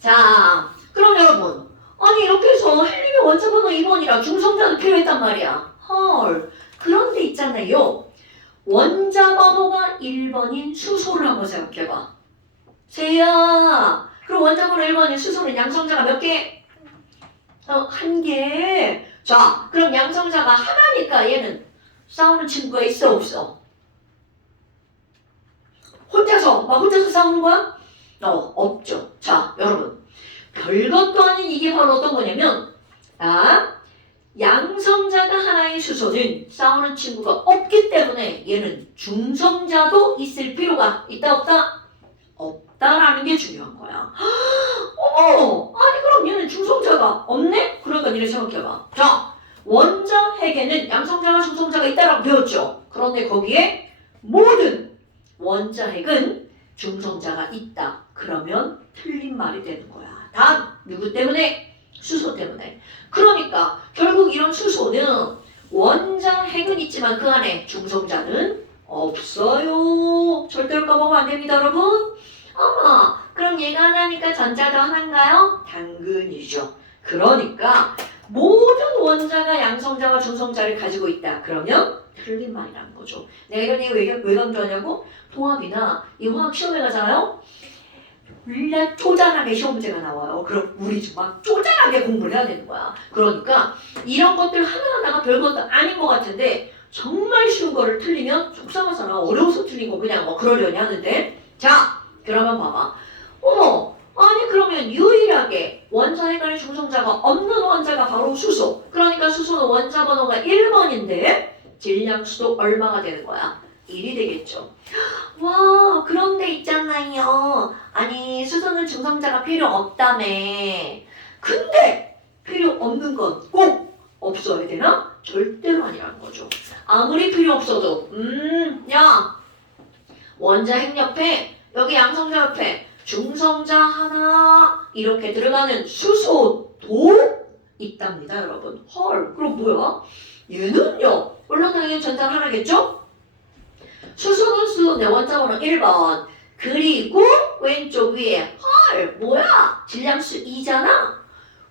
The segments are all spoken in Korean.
자, 그럼 여러분, 아니 이렇게 해서 헬륨의 원자 번호 2번이라 중성자도 필요했단 말이야. 헐, 그런데 있잖아요. 원자 번호가 1번인 수소를 한번 생각해봐. 세야, 그럼 원자 번호 1번인 수소는 양성자가 몇 개? 한 개. 자, 그럼 양성자가 하나니까 얘는 싸우는 친구가 있어 없어? 혼자서 싸우는 거야? 없죠. 자, 여러분. 별것도 아닌 이게 바로 어떤 거냐면, 양성자가 하나인 수소는 싸우는 친구가 없기 때문에 얘는 중성자도 있을 필요가 있다 없다? 없다라는 게 중요한 거야. 아니 그럼 얘는 중성자가 없네? 그러니까 니네 생각해봐. 자, 원자 핵에는 양성자와 중성자가 있다라고 배웠죠. 그런데 거기에 모든 원자 핵은 중성자가 있다. 그러면 틀린 말이 되는 거야. 단 누구 때문에? 수소 때문에. 그러니까 결국 이런 수소는 원자 핵은 있지만 그 안에 중성자는 없어요. 절대로 까먹으면 안 됩니다, 여러분. 그럼 얘가 하나니까 전자도 하나인가요? 당근이죠. 그러니까 모든 원자가 양성자와 중성자를 가지고 있다. 그러면 틀린 말이라는 거죠. 내가 이런 얘기 왜 강조하냐고? 통합이나 이 화학 시험에 가잖아요. 물론 쪼잔하게 시험 문제가 나와요. 그럼 우리 좀 막 쪼잔하게 공부를 해야 되는 거야. 그러니까 이런 것들 하나하나가 별것도 아닌 것 같은데 정말 쉬운 거를 틀리면 속상하잖아. 어려워서 틀린 거 그냥 그러려니 하는데. 자, 그러면 봐봐. 아니 그러면 유일하게 원자 핵 안에 중성자가 없는 원자가 바로 수소. 그러니까 수소는 원자 번호가 1번인데 질량수도 얼마가 되는 거야? 1이 되겠죠. 와, 그런데 있잖아요. 아니 수소는 중성자가 필요 없다며. 근데 필요 없는 건 꼭 없어야 되나? 절대로 아니라는 거죠. 아무리 필요 없어도 야, 원자 핵 옆에 여기 양성자 옆에 중성자 하나 이렇게 들어가는 수소도 있답니다, 여러분. 헐, 그럼 뭐야? 얘는요, 물론 당연히 전자 하나겠죠? 수소는 원자 번호 1번. 그리고 왼쪽 위에 뭐야? 질량수 2잖아?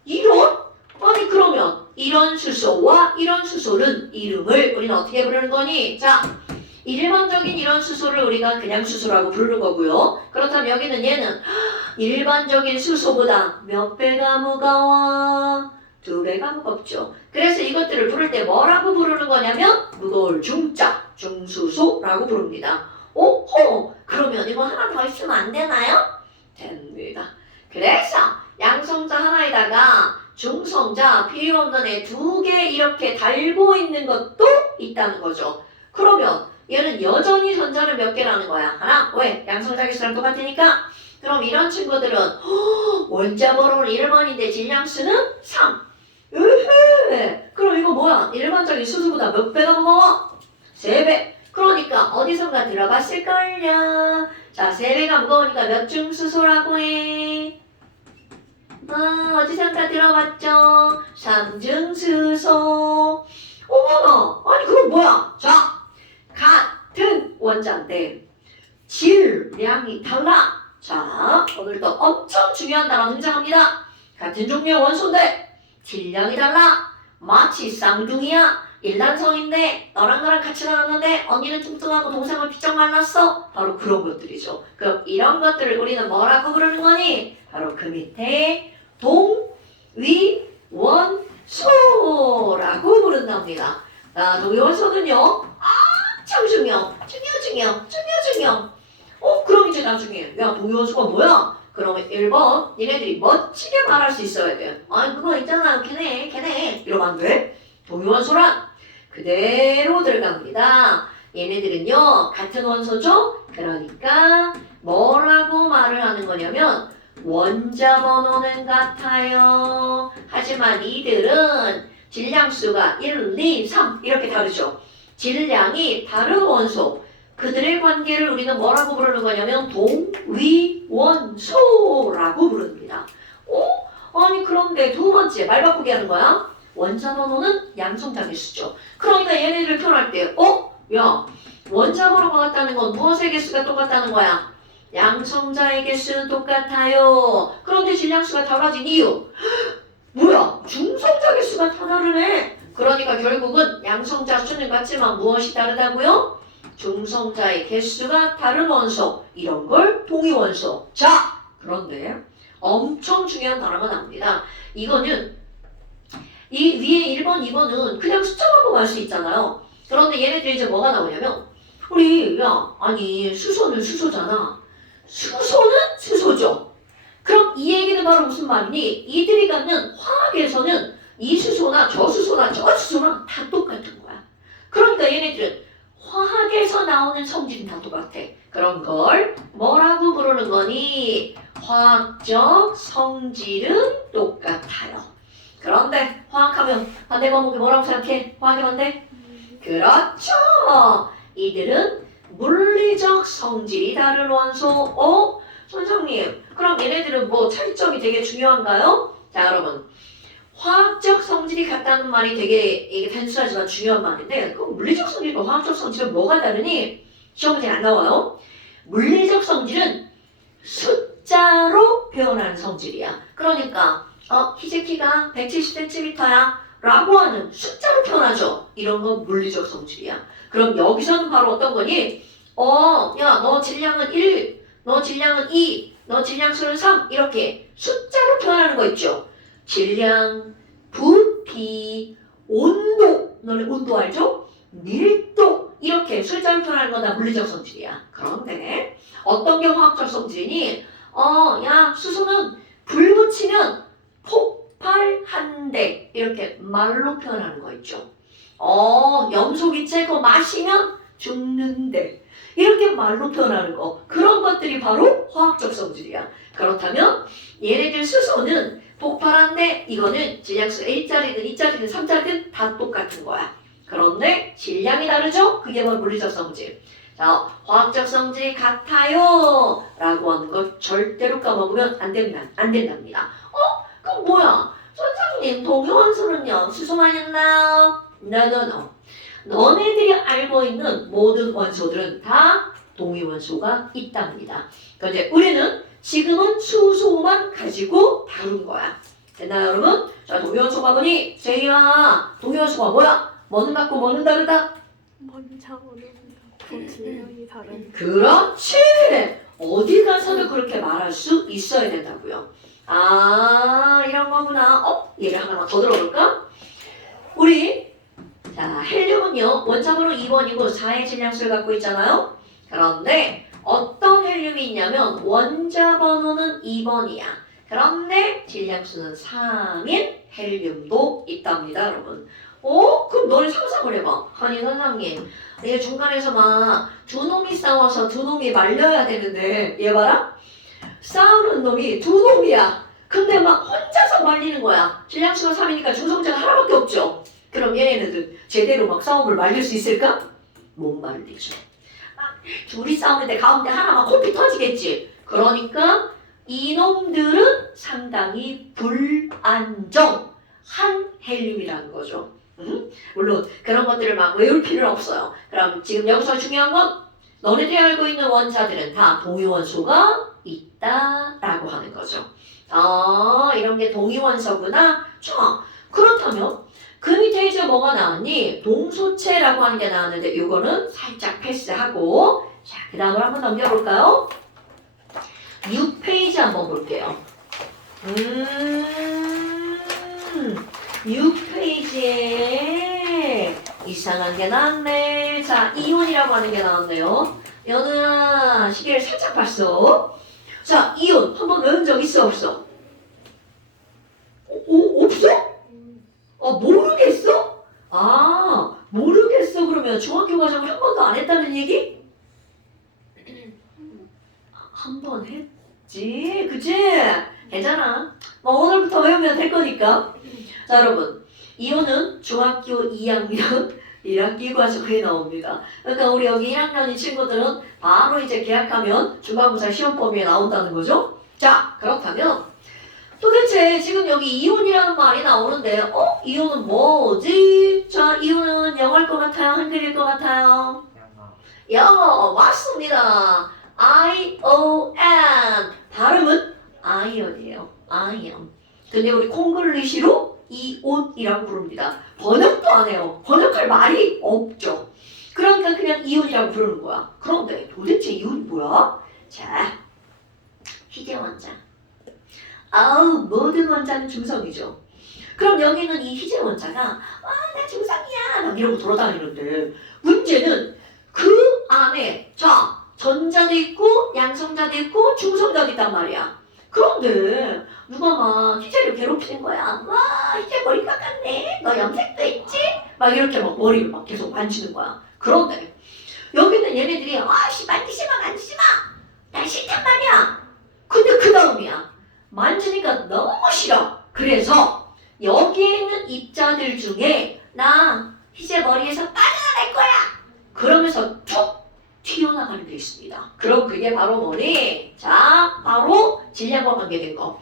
이런? 아니 그러면 이런 수소와 이런 수소는 이름을 우리는 어떻게 부르는 거니? 자, 일반적인 이런 수소를 우리가 그냥 수소라고 부르는 거고요. 그렇다면 여기는 얘는 일반적인 수소보다 몇 배가 무거워? 2배가 무겁죠. 그래서 이것들을 부를 때 뭐라고 부르는 거냐면 무거울 중자, 중수소라고 부릅니다. 그러면 이거 하나 더 있으면 안 되나요? 됩니다. 그래서 양성자 하나에다가 중성자 필요 없는 애 2개 이렇게 달고 있는 것도 있다는 거죠. 그러면 얘는 여전히 전자는 몇 개라는 거야? 하나? 왜? 양성자 개수랑 똑같으니까? 그럼 이런 친구들은 원자 번호는 1번인데 질량수는 3. 그럼 이거 뭐야? 일반적인 수소보다 몇 배가 무거워? 3배. 그러니까 어디선가 들어봤을걸요. 자, 3배가 무거우니까 몇 중수소라고 해? 어디선가 들어봤죠? 3중수소. 어머나, 아니 그럼 뭐야? 자, 같은 원자인데 질량이 달라. 자, 오늘도 엄청 중요한 단어 등장합니다. 같은 종류의 원소인데 질량이 달라. 마치 쌍둥이야. 일란성인데 너랑 나랑 같이 나왔는데 언니는 뚱뚱하고 동생은 비쩍 말랐어. 바로 그런 것들이죠. 그럼 이런 것들을 우리는 뭐라고 부르는 거니? 바로 그 밑에 동위원소라고 부른답니다. 동위원소는요 엄청 중요. 그럼 이제 나중에 야 동위원소가 뭐야? 그러면 1번 니네들이 멋지게 말할 수 있어야 돼. 아니 그거 있잖아 걔네 이러면 안 돼. 동위원소란 그대로 들어갑니다. 얘네들은요 같은 원소죠. 그러니까 뭐라고 말을 하는 거냐면 원자 번호는 같아요. 하지만 이들은 질량수가 1, 2, 3 이렇게 다르죠. 질량이 다른 원소 그들의 관계를 우리는 뭐라고 부르는 거냐면 동위원소라고 부릅니다. 아니 그런데 두 번째 말 바꾸기 하는 거야. 원자 번호는 양성자 개수죠. 그러니까 얘네들을 표현할 때 야 원자 번호가 같다는 건 무엇의 개수가 똑같다는 거야? 양성자의 개수는 똑같아요. 그런데 질량수가 달라진 이유. 뭐야? 중성자 개수가 다 다르네. 그러니까 결국은 양성자 수는 같지만 무엇이 다르다고요? 중성자의 개수가 다른 원소. 이런 걸 동위원소. 자, 그런데 엄청 중요한 단어가 나옵니다. 이거는 이 위에 1번, 2번은 그냥 숫자만 보고 알 수 있잖아요. 그런데 얘네들이 이제 뭐가 나오냐면 우리 아니 수소는 수소잖아. 수소는 수소죠. 그럼 이 얘기는 바로 무슨 말이니? 이들이 갖는 화학에서는 이 수소나 저 수소나 저 수소나 다 똑같은 거야. 그러니까 얘네들은 화학에서 나오는 성질은 다 똑같아. 그런 걸 뭐라고 부르는 거니? 화학적 성질은 똑같아요. 그런데 화학하면 반대 과목이 뭐라고 생각해? 화학의 반대? 그렇죠. 이들은 물리적 성질이 다른 원소. 선생님, 그럼 얘네들은 뭐 차이점이 되게 중요한가요? 자, 여러분. 화학적 성질이 같다는 말이 되게 이게 단순하지만 중요한 말인데 그 물리적 성질과 화학적 성질은 뭐가 다르니? 시험 문제에 안 나와요. 물리적 성질은 숫자로 표현하는 성질이야. 그러니까 희재 키가 170cm야 라고 하는 숫자로 표현하죠. 이런 건 물리적 성질이야. 그럼 여기서는 바로 어떤 거니? 야, 너 질량은 1, 너 질량은 2, 너 질량수는 3 이렇게 숫자로 표현하는 거 있죠. 질량, 부피, 온도, 너네 온도 알죠? 밀도 이렇게 숫자로 표현하는 건 다 물리적 성질이야. 그런데 어떤 게 화학적 성질이니? 야, 수소는 불 붙이면 폭발한대 이렇게 말로 표현하는 거 있죠. 염소기체 그거 마시면 죽는데 이렇게 말로 표현하는 거 그런 것들이 바로 화학적 성질이야. 그렇다면 얘네들 수소는 폭발한데 이거는 질량수 1짜리든 2짜리든 3짜리든 다 똑같은 거야. 그런데 질량이 다르죠? 그게 바로 물리적 성질. 자, 화학적 성질이 같아요 라고 하는 걸 절대로 까먹으면 안 된답니다. 그럼 뭐야? 선생님 동위원소는요 수소만 있나요? No. 너네들이 알고 있는 모든 원소들은 다 동위원소가 있답니다. 그런데 우리는 지금은 수소만 가지고 다룬 거야. 됐나요 여러분? 자, 동위원소가 보니 제이야 동위원소가 뭐야? 뭐는 같고 뭐는 다르다? 원자원은 질량이 다른. 그렇지. 어디 가서도 그렇게 말할 수 있어야 된다고요. 이런 거구나. 얘를 하나만 더 들어볼까? 우리 자, 헬륨은요 원자번호 2번이고 4의 질량수를 갖고 있잖아요. 그런데 어떤 헬륨이 있냐면 원자 번호는 2번이야. 그런데 질량수는 3인 헬륨도 있답니다, 여러분. 그럼 너네 상상을 해봐. 아니 선생님, 얘 중간에서 막 두 놈이 싸워서 두 놈이 말려야 되는데 얘 봐라. 싸우는 놈이 두 놈이야. 근데 막 혼자서 말리는 거야. 질량수가 3이니까 중성자가 하나밖에 없죠. 그럼 얘네들 제대로 막 싸움을 말릴 수 있을까? 못 말리죠. 둘이 싸우는데 가운데 하나만 코피 터지겠지. 그러니까 이놈들은 상당히 불안정한 헬륨이라는 거죠. 물론 그런 것들을 막 외울 필요는 없어요. 그럼 지금 여기서 중요한 건 너네들이 알고 있는 원자들은 다 동위원소가 있다라고 하는 거죠. 이런 게 동위원소구나. 자, 그렇다면 그 밑에 이제 뭐가 나왔니? 동소체라고 하는 게 나왔는데 이거는 살짝 패스하고 자, 그 다음으로 한번 넘겨볼까요? 6페이지 한번 볼게요. 6페이지에 이상한 게 나왔네. 자, 이온이라고 하는 게 나왔네요. 연우야, 시계를 살짝 봤어. 자, 이온 한번 외운 적 있어 없어? 없어? 모르겠어? 모르겠어. 그러면 중학교 과정을 한 번도 안 했다는 얘기? 한 번 했지, 그치? 괜찮아. 오늘부터 외우면 될 거니까. 자, 여러분, 이온은 중학교 2학년 1학기 과정에 나옵니다. 그러니까 우리 여기 1학년인 친구들은 바로 이제 계약하면 중간고사 시험 범위에 나온다는 거죠. 자, 그렇다면 도대체 지금 여기 이온이라는 말이 나오는데 이온은 뭐지? 자, 이온은 영어일 것 같아요? 한글일 것 같아요? 영어 맞습니다. I-O-N. 발음은 iron이에요. ion. 근데 우리 콩글리시로 이온이라고 부릅니다. 번역도 안 해요. 번역할 말이 없죠. 그러니까 그냥 이온이라고 부르는 거야. 그런데 도대체 이온이 뭐야? 자, 희재 원자. 아우, 모든 원자는 중성이죠. 그럼 여기는 이 희재 원자가 나 중성이야 막 이러고 돌아다니는데 문제는 그 안에 자 전자도 있고 양성자도 있고 중성자도 있단 말이야. 그런데 누가 막 희재를 괴롭히는 거야. 와 희재 머리 깎았네. 너 염색도 했지? 막 이렇게 막 머리를 막 계속 만지는 거야. 그런데 여기는 얘네들이 아씨 만지지 마. 난 싫단 말이야. 근데 그 다음이야. 만지니까 너무 싫어. 그래서 여기에 있는 입자들 중에 나 희재 머리에서 빠져나갈 거야. 그러면서 툭 튀어나가는 게 있습니다. 그럼 그게 바로 뭐니? 자, 바로 질량과 관계된 거.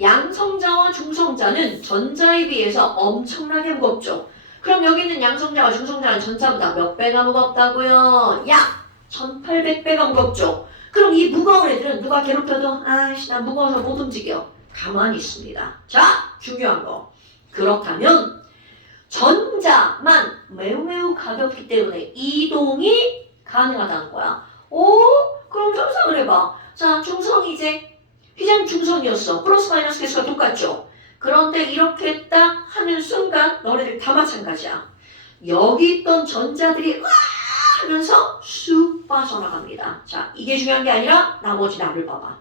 양성자와 중성자는 전자에 비해서 엄청나게 무겁죠. 그럼 여기 있는 양성자와 중성자는 전자보다 몇 배가 무겁다고요? 약 1800배가 무겁죠. 그럼 이 무거운 애들은 누가 괴롭혀도 아이씨 나 무거워서 못 움직여. 가만히 있습니다. 자, 중요한 거. 그렇다면 전자만 매우 가볍기 때문에 이동이 가능하다는 거야. 오, 그럼 상상을 해봐. 자, 중성이제 희생 중성이었어. 플러스 마이너스 개수가 똑같죠. 그런데 이렇게 딱 하는 순간 너네들 다 마찬가지야. 여기 있던 전자들이 와 하면서 쑥 빠져나갑니다. 자, 이게 중요한 게 아니라 나머지 납을 봐봐.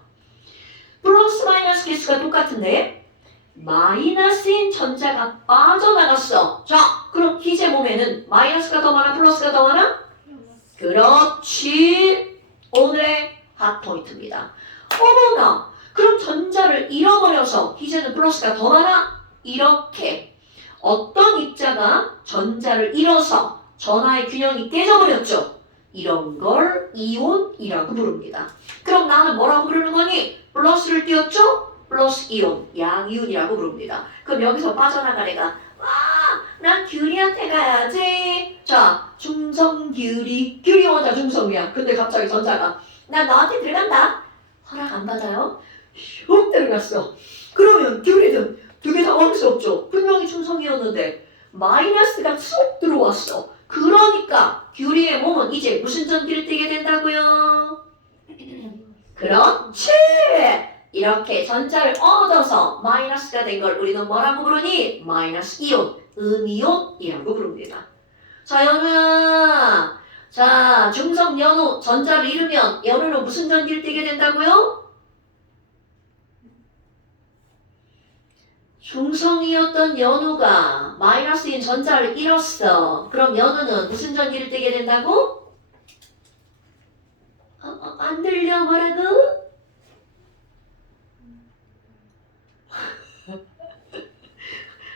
플러스 마이너스 개수가 똑같은데 마이너스인 전자가 빠져나갔어. 자, 그럼 희재 몸에는 마이너스가 더 많아, 플러스가 더 많아? 그렇지. 오늘의 핫포인트입니다. 어머나, 그럼 전자를 잃어버려서 희재는 플러스가 더 많아? 이렇게 어떤 입자가 전자를 잃어서 전하의 균형이 깨져버렸죠. 이런 걸 이온이라고 부릅니다. 그럼 나는 뭐라고 부르는 거니? 플러스를 띄웠죠? 플러스 이온, 양이온이라고 부릅니다. 그럼 여기서 빠져나갈 애가 난 규리한테 가야지. 자, 중성 규리 원자 중성이야. 근데 갑자기 전자가 나 너한테 들어간다. 허락 안 받아요? 슉 들어갔어. 그러면 규리는 두 개 다 먹을 수 없죠. 분명히 중성이었는데 마이너스가 쏙 들어왔어. 그러니까 규리의 몸은 이제 무슨 전기를 띠게 된다고요? 그렇지. 이렇게 전자를 얻어서 마이너스가 된 걸 우리는 뭐라고 부르니? 마이너스 이온, 음이온이라고 부릅니다. 자, 연우야. 자, 중성 연우 전자를 잃으면 연우는 무슨 전기를 띠게 된다고요? 중성이었던 연우가 마이너스인 전자를 잃었어. 그럼 연우는 무슨 전기를 띠게 된다고? 안 들려 뭐라고?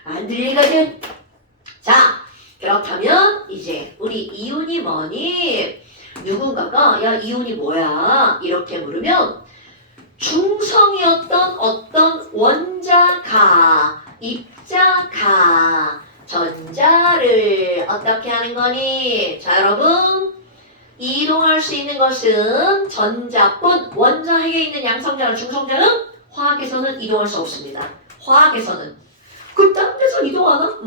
안 들리거든. 자, 그렇다면 이제 우리 이온이 뭐니? 누군가가 야 이온이 뭐야? 이렇게 물으면 중성이었던 어떤 원자가 입자가 전자를 어떻게 하는 거니? 자, 여러분 이동할 수 있는 것은 전자뿐. 원자핵에 있는 양성자나 중성자는 화학에서는 이동할 수 없습니다. 화학에서는 그딴 데서 이동하나?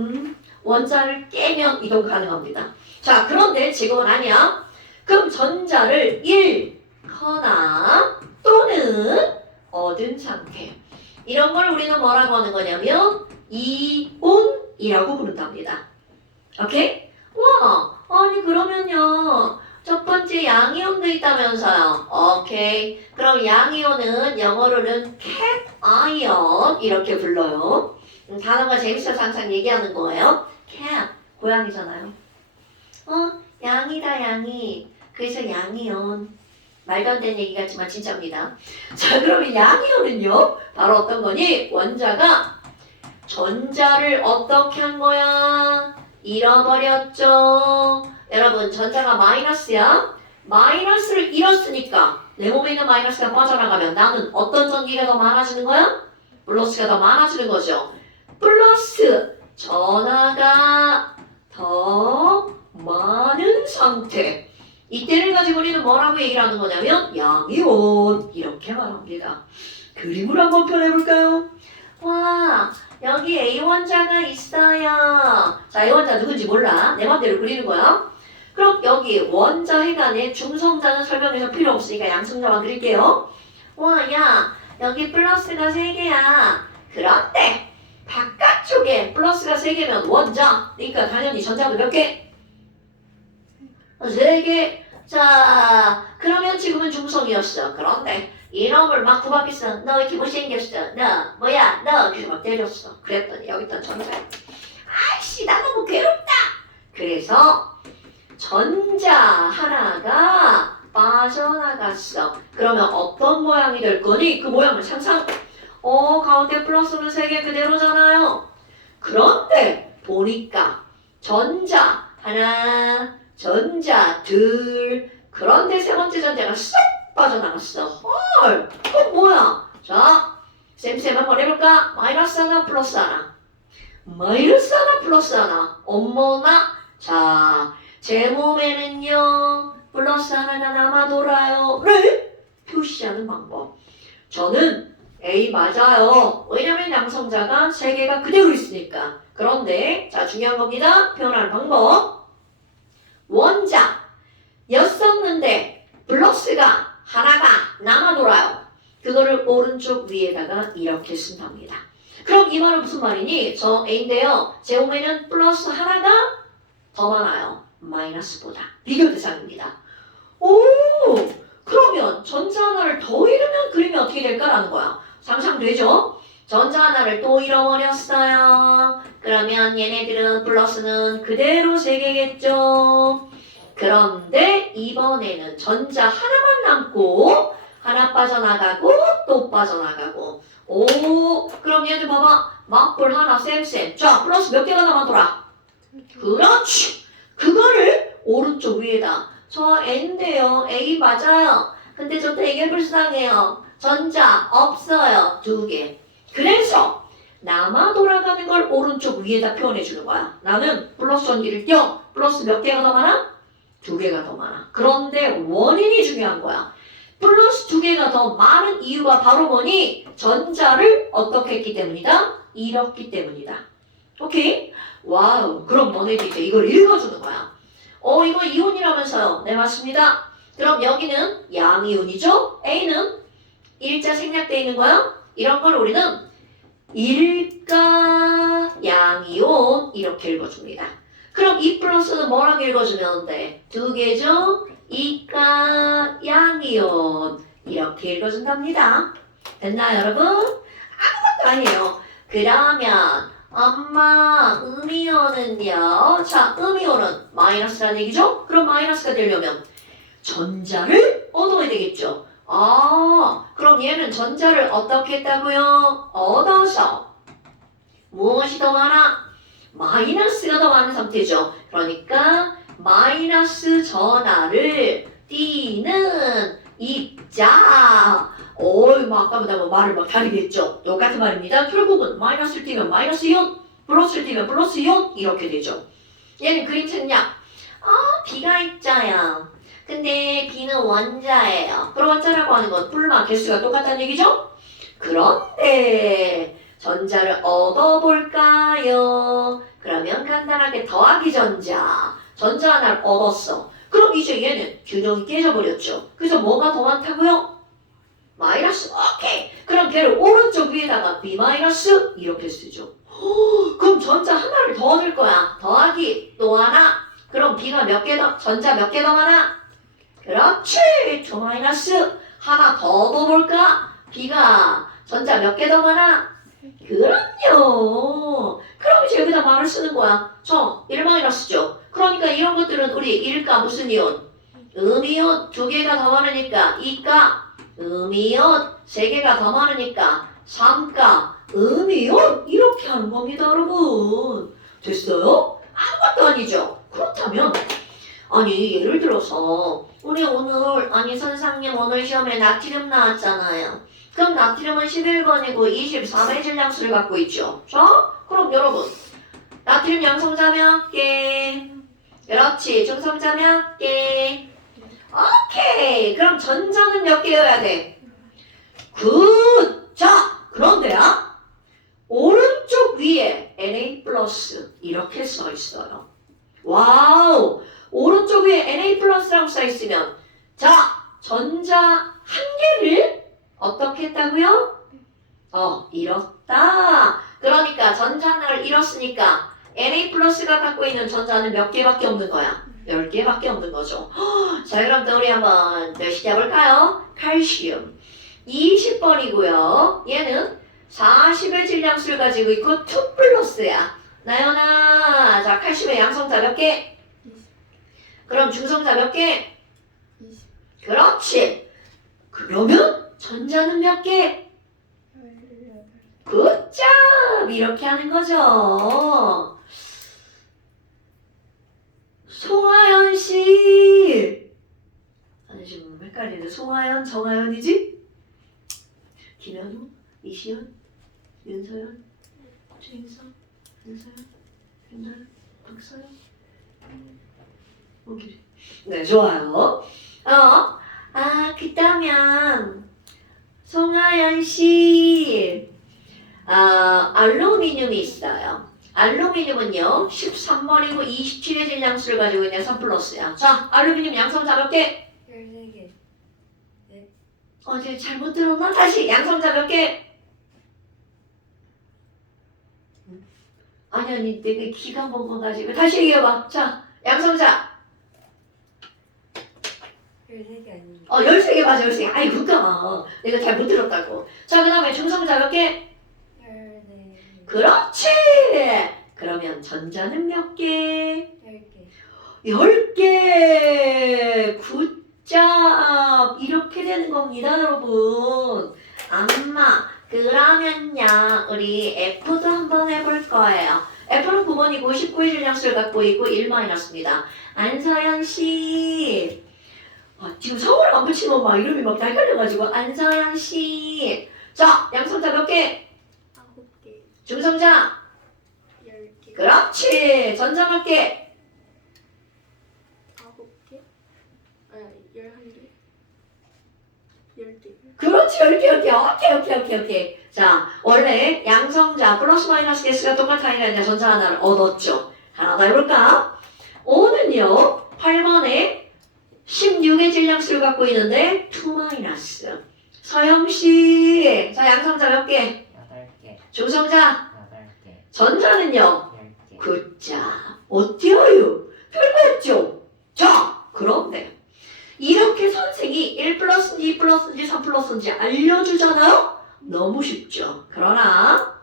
원자를 깨면 이동 가능합니다. 자, 그런데 지금은 아니야. 그럼 전자를 잃거나 또는 얻은 상태. 이런 걸 우리는 뭐라고 하는 거냐면 이온이라고 부른답니다. 오케이? 와, 아니 그러면요. 첫 번째 양이온도 있다면서요. 오케이. 그럼 양이온은 영어로는 캣아이온 이렇게 불러요. 단어가 재밌어서 항상 얘기하는 거예요. cat, 고양이잖아요. 양이다 양이. 그래서 양이온. 말도 안 되는 얘기 같지만 진짜입니다. 자, 그러면 양이온은요. 바로 어떤 거니? 원자가 전자를 어떻게 한 거야? 잃어버렸죠. 여러분 전자가 마이너스야. 마이너스를 잃었으니까 내 몸에 있는 마이너스가 빠져나가면 나는 어떤 전기가 더 많아지는 거야? 플러스가 더 많아지는 거죠. 플러스 전하가 더 많은 상태. 이때를 가지고 우리는 뭐라고 얘기를 하는 거냐면 양이온 이렇게 말합니다. 그림으로 한번 표현해볼까요? 와 여기 A 원자가 있어요. 자 A 원자 누군지 몰라. 내 맘대로 그리는 거야. 그럼 여기 원자 해간에 중성자는 설명해서 필요 없으니까 양성자만 그릴게요. 와 야 여기 플러스가 3개야. 그런데 바깥쪽에 플러스가 3개면 원자. 그러니까 당연히 전자도 몇 개? 3개. 자 그러면 지금은 중성이었어. 그런데 이놈을 막 구박했어. 너 이렇게 못생겼어. 너 뭐야 너. 그래서 막 때렸어. 그랬더니 여기 있던 전자 아이씨 나 너무 괴롭다. 그래서 전자 하나가 빠져나갔어. 그러면 어떤 모양이 될 거니? 그 모양을 상상. 가운데 플러스는 3개 그대로잖아요. 그런데 보니까 전자 하나, 전자 둘. 그런데 세 번째 전자가 쏙 빠져나갔어. 헐, 뭐야? 자, 쌤 한번 해볼까? 마이너스 하나, 플러스 하나. 마이너스 하나, 플러스 하나. 어머나. 자, 제 몸에는요, 플러스 하나가 남아 돌아요. 네? 표시하는 방법. 저는 A 맞아요. 왜냐면 양성자가 3개가 그대로 있으니까. 그런데, 자, 중요한 겁니다. 표현하는 방법. 원자. 였었는데, 플러스가 하나가 남아 돌아요. 그거를 오른쪽 위에다가 이렇게 쓴답니다. 그럼 이 말은 무슨 말이니? 저 A인데요. 제 몸에는 플러스 하나가 더 많아요. 마이너스보다. 비교 대상입니다. 오! 그러면 전자 하나를 더 잃으면 그림이 어떻게 될까라는 거야. 상상되죠? 전자 하나를 또 잃어버렸어요. 그러면 얘네들은 플러스는 그대로 3개겠죠. 그런데 이번에는 전자 하나만 남고 하나 빠져나가고 또 빠져나가고. 오! 그럼 얘들 봐봐. 막볼 하나 쌤. 자, 플러스 몇 개가 남았더라? 그렇지. 그거를 오른쪽 위에다. 저 N인데요. A 맞아요. 근데 저 되게 불쌍해요. 전자 없어요. 2개. 그래서 남아 돌아가는 걸 오른쪽 위에다 표현해 주는 거야. 나는 플러스 전기를 띄워. 플러스 몇 개가 더 많아? 2개가 더 많아. 그런데 원인이 중요한 거야. 플러스 2개가 더 많은 이유가 바로 뭐니? 전자를 어떻게 했기 때문이다? 잃었기 때문이다. 오케이? 와우. 그럼 너네들 이제 이걸 읽어주는 거야. 이거 이온이라면서요. 네, 맞습니다. 그럼 여기는 양이온이죠? A는 일자 생략되어 있는 거야. 이런 걸 우리는 일가 양이온 이렇게 읽어줍니다. 그럼 이 플러스는 뭐라고 읽어주면 돼? 2개죠? 이가 양이온 이렇게 읽어준답니다. 됐나요, 여러분? 아무것도 아니에요. 그러면 엄마 음이온은요? 자, 음이온은 마이너스라는 얘기죠? 그럼 마이너스가 되려면 전자를 얻어야 되겠죠? 그럼 얘는 전자를 어떻게 했다고요? 얻어서 무엇이 더 많아? 마이너스가 더 많은 상태죠. 그러니까 마이너스 전하를 띄는 입자. 아까보다 말을 막 다르게 했죠. 똑같은 말입니다. 결국은 마이너스를 띄면 마이너스 이온, 플러스를 띄면 플러스 이온 이렇게 되죠. 얘는 그림 생략. B가 있자요. 근데 B는 원자예요. 그럼 원자라고 하는 건 뿔마 개수가 똑같다는 얘기죠? 그런데 전자를 얻어볼까요? 그러면 간단하게 더하기 전자. 전자 하나를 얻었어. 그럼 이제 얘는 균형이 깨져버렸죠. 그래서 뭐가 더 많다고요? 마이너스. 오케이. 그럼 걔를 오른쪽 위에다가 B 마이너스 이렇게 쓰죠. 그럼 전자 하나를 더 얻을 거야. 더하기 또 하나. 그럼 B가 몇 개 더? 전자 몇 개 더 많아? 그렇지. 2 마이너스. 하나 더 얻어볼까? B가 전자 몇 개 더 많아? 그럼요. 그럼 이제 여기다 말을 쓰는 거야. 1 마이너스죠. 그러니까 이런 것들은 우리 1가 무슨 이온? 음이온 2개가 더 많으니까 2가 음이온 3개가 더 많으니까 3가 음이온 이렇게 하는 겁니다, 여러분. 됐어요? 아무것도 아니죠. 그렇다면 예를 들어서 우리 오늘 선생님 오늘 시험에 나트륨 나왔잖아요. 그럼 나트륨은 11번이고 24의 질량수를 갖고 있죠. 자, 그럼 여러분 나트륨 양성자 몇 개? 그렇지. 중성자 몇 개? 오케이. 그럼 전자는 몇 개여야 돼? 굿. 자, 그런데야 오른쪽 위에 Na 플러스 이렇게 써 있어요. 와우. 오른쪽 위에 Na 플러스라고 써 있으면 자, 전자 한 개를 어떻게 했다고요? 잃었다. 그러니까 전자 하나를 잃었으니까 Na 플러스가 갖고 있는 전자는 몇 개밖에 없는 거야? 10개밖에 없는 거죠. 자, 그럼 또 우리 한번 더 시켜볼까요? 칼슘 20번이고요. 얘는 40의 질량수를 가지고 있고 2 플러스야. 나연아, 자, 칼슘의 양성자 몇 개? 그럼 중성자 몇 개? 그렇지. 그러면 전자는 몇 개? 굿잡! 이렇게 하는 거죠. 송하연 씨. 아니 지금 헷갈리는데 송하연, 정하연이지? 김현우, 이시연, 윤서연, 최인성, 윤서연, 윤서연, 박서연. 오케이. 네, 좋아요. 그다면 송하연 씨. 알루미늄이 있어요. 알루미늄은요 13번이고 27의 질량수를 가지고 있는 3 플러스야. 자, 알루미늄 양성자 몇 개? 13개. 네. 어제 잘못 들었나? 다시 양성자 몇 개? 아니 내가 기가 먹어가지고 다시 얘기해봐. 자, 양성자 13개 아닙니다. 13개 맞아. 13개. 아이 그니까 내가 잘 못 들었다고. 자, 그 다음에 중성자 몇 개? 14개. 그렇지. 그러면 전자는 몇 개? 10개. 10개. 굿잡. 이렇게 되는 겁니다, 여러분. 그러면요 우리 F도 한번 해볼 거예요. F는 9번이고 19의 질량수를 갖고 있고 1-입니다. 안서연씨. 지금 성우를 안 붙이면 막 이름이 막 다 헷갈려가지고 안서연씨. 자, 양성자 몇 개? 9개. 중성자 10개. 그렇지. 전자 몇 개? 9개? 11개. 10개. 그렇지. 10개. 오케이. 자, 원래 양성자 플러스 마이너스 개수가 똑같아야 되는 전자 하나를 얻었죠. 하나 더 해볼까? O는요 8번에 16의 질량수를 갖고 있는데 2 마이너스. 서영씨. 자, 양성자 몇 개? 8개. 중성자 8개. 전자는요 10개. 굿자. 어때요? 별거였죠? 자, 그런데 이렇게 선생이 1 플러스인지 2 플러스인지 3 플러스인지 알려주잖아요? 너무 쉽죠. 그러나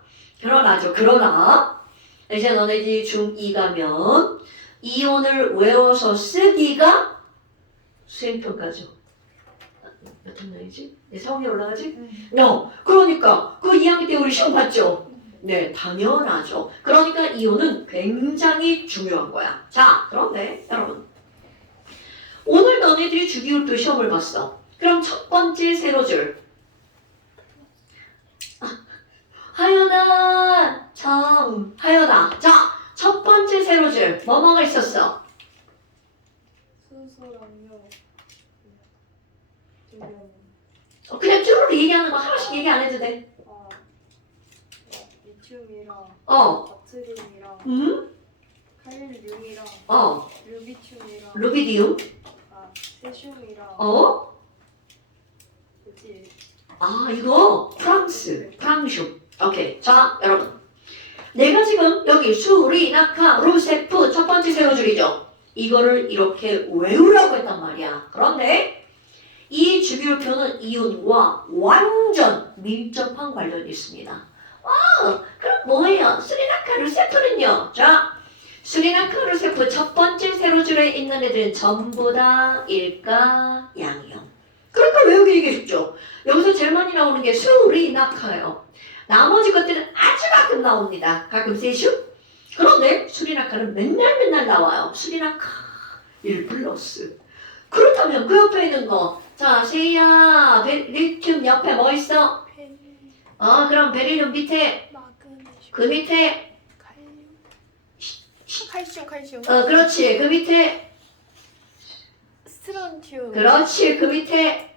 이제 너네들이 중2 가면 이온을 외워서 쓰기가 수행평가죠. 몇 학년이지? 성이 올라가지? 그러니까 그 2학년 때 우리 시험 봤죠? 네, 당연하죠. 그러니까 이온은 굉장히 중요한 거야. 자, 그런데 여러분 오늘 너네들이 주기율표 시험을 봤어. 그럼 첫 번째 세로줄 하연아, 하연아. 자, 첫 번째 세로줄 뭐가 있었어? 순서랑요. 그냥 쭈루루 얘기하는 거 하나씩 얘기 안 해도 돼. 리튬이랑 어, 나트륨이랑 칼륨이랑 루비튬이랑 루비디움. 세슘이랑 뭐지? 이거 프랑슘. 오케이. 자, 여러분. 내가 지금 여기 수리, 낙하, 루세프 첫 번째 세로줄이죠. 이거를 이렇게 외우라고 했단 말이야. 그런데 이 주기율표는 이온과 완전 밀접한 관련이 있습니다. 그럼 뭐예요? 수리낙하, 루세프는요? 자, 수리낙하, 루세프 첫 번째 세로줄에 있는 애들은 전부 다 일가, 양이온. 그러니까 외우기 되게 쉽죠. 여기서 제일 많이 나오는 게 수리낙하예요. 나머지 것들은 아주 가끔 나옵니다. 가끔 세슘. 그런데 수리낙하는 맨날 나와요. 수리낙하 1 플러스. 그렇다면 그 옆에 있는 거. 자, 세이야, 리튬 옆에 뭐 있어? 그럼 베릴륨 밑에, 마그네슘. 그 밑에, 칼륨. 칼슘. 그렇지. 그 밑에, 스트론튬. 그렇지. 그 밑에.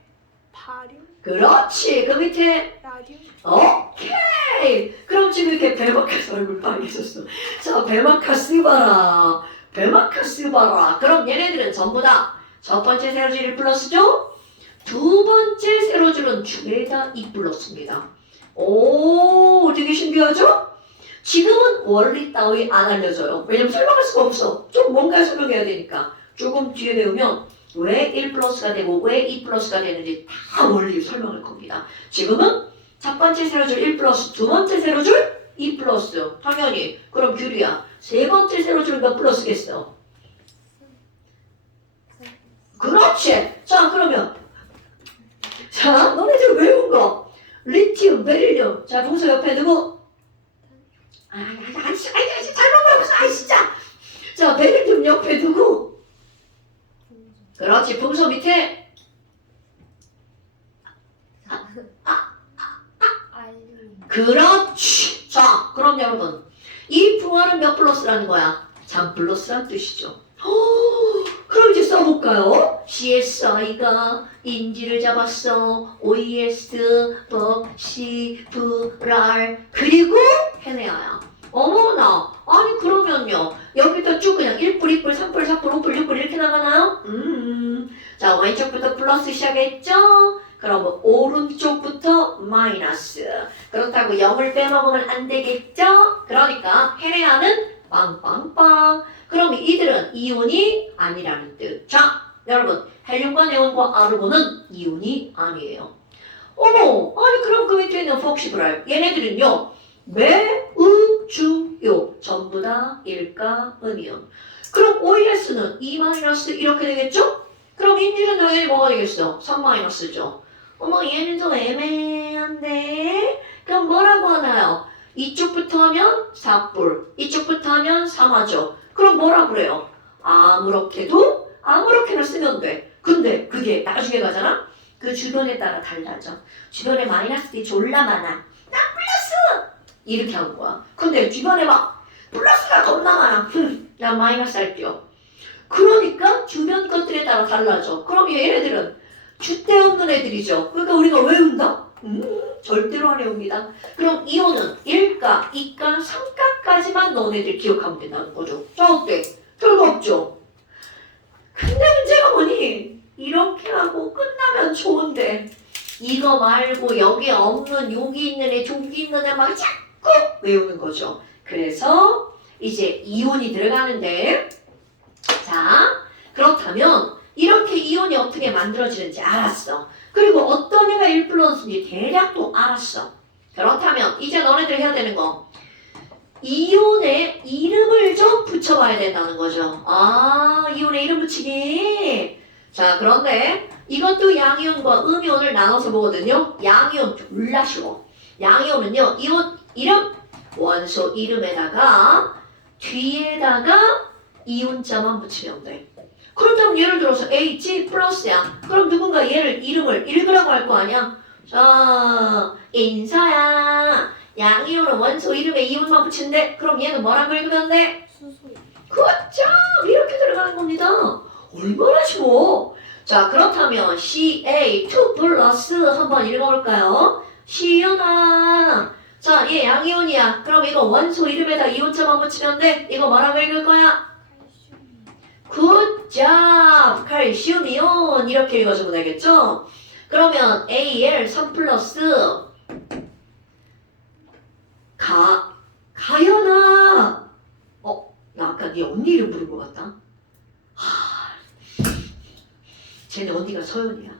바륨. 그렇지. 그 밑에. 라듐. 오케이. 그럼 지금 이렇게 베마카스 얼굴 빨개졌어. 자, 베마카스 봐라. 베마카스 봐라. 그럼 얘네들은 전부 다 첫 번째 세로줄 1 플러스죠? 두 번째 세로줄은 죄다 2 플러스입니다. 오, 되게 신기하죠? 지금은 원리 따위 안 알려줘요. 왜냐면 설명할 수가 없어. 좀 뭔가 설명해야 되니까. 조금 뒤에 배우면 왜 1 플러스가 되고 왜 2 플러스가 되는지 다 원리 설명할 겁니다. 지금은 첫 번째 세로줄 1 플러스, 두 번째 세로줄 2 플러스. 당연히. 그럼 규리야. 세 번째 세로줄 몇 플러스겠어? 그렇지. 자, 그러면 자, 너네들 외운 거. 리튬, 베릴륨. 자, 동서 옆에 두고. 잘못 외웠어. 진짜. 자, 베릴륨 옆에 두고. 그렇지. 풍소 밑에. 알루미늄. 그렇지. 자, 그럼 여러분. 이 부하는 몇 플러스라는 거야? 3 플러스란 뜻이죠. 그럼 이제 써볼까요? CSI가 인지를 잡았어. OES, 시, 랄 그리고 해내야야. 어머나. 아니 그러면요. 여기부터 쭉 그냥 1불, 2불, 3불, 4불, 5불, 6불 이렇게 나가나요? 자, 왼쪽부터 플러스 시작했죠? 그럼 오른쪽부터 마이너스. 그렇다고 0을 빼먹으면 안 되겠죠? 그러니까 해내야는 빵빵빵. 그럼 이들은 이온이 아니라는 뜻. 자, 여러분, 헬륨과 네온과 아르곤은 이온이 아니에요. 어머, 아니 그럼 그 밑에 있는 폭시브랄 얘네들은요 매우 중요. 전부 다 일가 음이온. 그럼 OES는 2 마이너스 이렇게 되겠죠? 그럼 인질은 당연히 뭐가 되겠어? 3 마이너스죠. 어머, 얘는 좀 애매한데? 그럼 뭐라고 하나요? 이쪽부터 하면 4불, 이쪽부터 하면 3하죠. 그럼 뭐라 그래요? 아무렇게도 아무렇게나 쓰면 돼. 근데 그게 나중에 가잖아? 그 주변에 따라 달라져. 주변에 마이너스들이 졸라 많아. 나 플러스! 이렇게 하는 거야. 근데 주변에 막 플러스가 겁나 많아. 난 마이너스 할게요. 그러니까 주변 것들에 따라 달라져. 그럼 얘네들은 줏대 없는 애들이죠. 그러니까 우리가 외운다? 절대로 안 외웁니다. 그럼 이온은 1가, 2가, 3가까지만 너네들 기억하면 된다는 거죠. 자, 어때? 별거 없죠? 근데 문제가 뭐니? 이렇게 하고 끝나면 좋은데 이거 말고 여기 없는 여기 있는 애, 저기 있는 애 막 자꾸 외우는 거죠. 그래서 이제 이온이 들어가는데 자, 그렇다면 이렇게 이온이 어떻게 만들어지는지 알았어. 그리고 어떤 애가 1 플러스인지 대략도 알았어. 그렇다면 이제 너네들 해야 되는 거 이온의 이름을 좀 붙여봐야 된다는 거죠. 아, 이온의 이름 붙이기. 자, 그런데 이것도 양이온과 음이온을 나눠서 보거든요. 양이온 졸라 쉬워. 양이온은요, 이온 이름, 원소 이름에다가 뒤에다가 이온자만 붙이면 돼. 그렇다면 예를 들어서 H 플러스야. 그럼 누군가 얘를 이름을 읽으라고 할 거 아니야? 자, 인사야. 양이온은 원소 이름에 이온만 붙인대. 그럼 얘는 뭐라고 읽으면 돼? 수소. 굿잡! 이렇게 들어가는 겁니다. 얼마나 쉬워. 자, 그렇다면 CA2 플러스 한번 읽어볼까요? 시연아. 자, 얘 양이온이야. 그럼 이거 원소 이름에다 이온자만 붙이면 돼. 이거 뭐라고 읽을 거야? 굿잡! 칼슘 이온 이렇게 읽어주면 되겠죠? 그러면 AL 3 플러스 가연아. 나 아까 네 언니 이름 부른 것 같다. 쟤네 언니가 서연이야.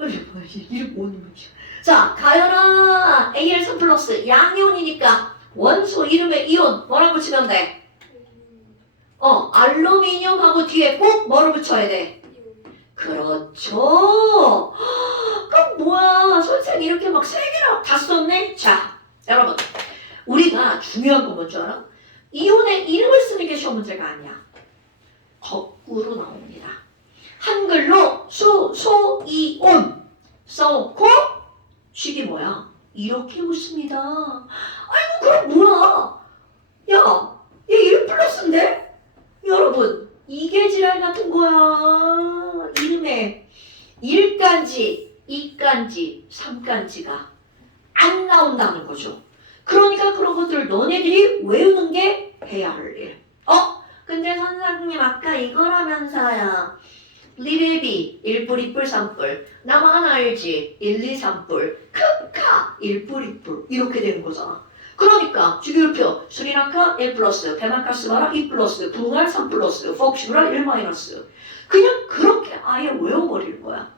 이름 뭔 이름이야? 자, 가연아. AL 3 플러스 양이온이니까 원소 이름에 이온 뭐라고 붙이면 돼? 알루미늄하고 뒤에 꼭 뭐를 붙여야 돼? 그렇죠. 그럼 뭐야? 선생님 이렇게 막 세 개나 다 썼네? 자, 여러분. 우리가 중요한 건 뭔지 알아? 이온의 이름을 쓰는 게 시험 문제가 아니야. 거꾸로 나옵니다. 한글로 수소이온 써놓고 식이 뭐야? 이렇게 묻습니다. 아이고 그럼 뭐야? 야, 얘 1 플러스인데? 여러분 이게 지랄 같은 거야. 이름에 1간지, 2간지, 3간지가 안 나온다는 거죠. 그러니까 그런 것들을 너네들이 외우는 게 해야 할 일. 근데 선생님 아까 이거라면서요. 리베비 1뿔 2뿔 3뿔 나만 알지 1, 2, 3뿔 크카 1뿔 2뿔 이렇게 되는 거잖아. 그러니까 주기율표 수리나카 1 플러스 베마카스바라 2 플러스 붕알 3 플러스 폭시브라 1 마이너스 그냥 그렇게 아예 외워버리는 거야.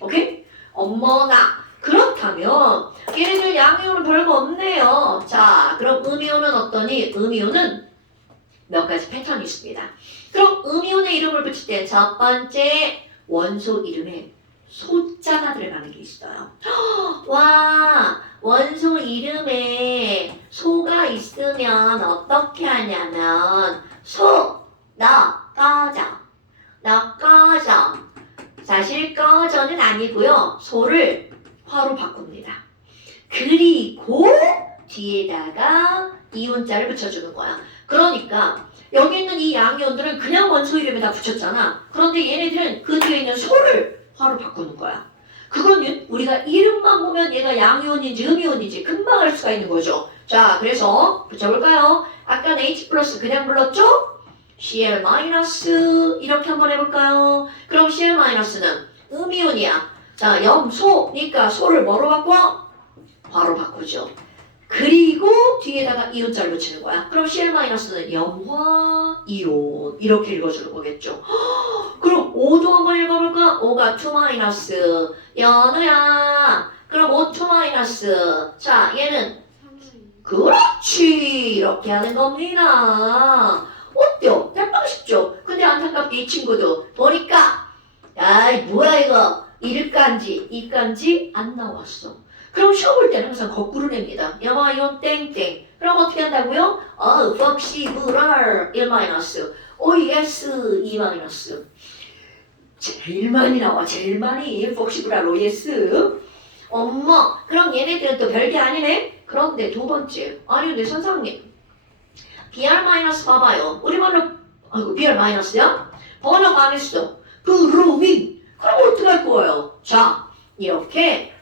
오케이? 어머나 그렇다면 얘네들 양이온은 별거 없네요. 자 그럼 음이온은 어떠니? 음이온은 몇 가지 패턴이 있습니다. 그럼 음이온의 이름을 붙일 때 첫 번째 원소 이름에 소자가 들어가는 게 있어요. 와 원소 이름에 소가 있으면 어떻게 하냐면 소, 나, 까자 사실 까자는 아니고요. 소를 화로 바꿉니다. 그리고 뒤에다가 이온자를 붙여주는 거야. 그러니까 여기 있는 이 양이온들은 그냥 원소 이름에다 붙였잖아. 그런데 얘네들은 그 뒤에 있는 소를 화로 바꾸는 거야. 그거는 우리가 이름만 보면 얘가 양이온인지 음이온인지 금방 알 수가 있는 거죠. 자, 그래서 붙여볼까요? 아까 H 플러스 그냥 불렀죠? Cl 마이너스 이렇게 한번 해볼까요? 그럼 Cl 마이너스는 음이온이야. 자, 염소니까 소를 뭐로 바꿔? 화로 바꾸죠. 그리고 뒤에다가 이온자를 붙이는 거야. 그럼 Cl-는 염화, 이온 이렇게 읽어주는 거겠죠. 그럼 O도 한번 읽어볼까? O가 2- 연우야. 그럼 O2-. 자 얘는 그렇지 이렇게 하는 겁니다. 어때요? 약간 쉽죠? 근데 안타깝게 이 친구도 보니까 아이 뭐야 이거 1간지 2간지 안 나왔어. 그럼 시험 볼 때는 항상 거꾸로 냅니다. 영화 이온 땡땡. 그럼 어떻게 한다고요? 폭시브랄 1 마이너스. OES 2 마이너스. 제일 많이 나와. 제일 많이 폭시브랄 OES. 엄마. 그럼 얘네들은 또 별게 아니네. 그런데 두 번째. 아니 근데 선생님. BR 마이너스 봐봐요. 우리말로 BR 마이너스야? 번역 안 했어. 브로민. 그럼 어떻게 할 거예요? 자 이렇게.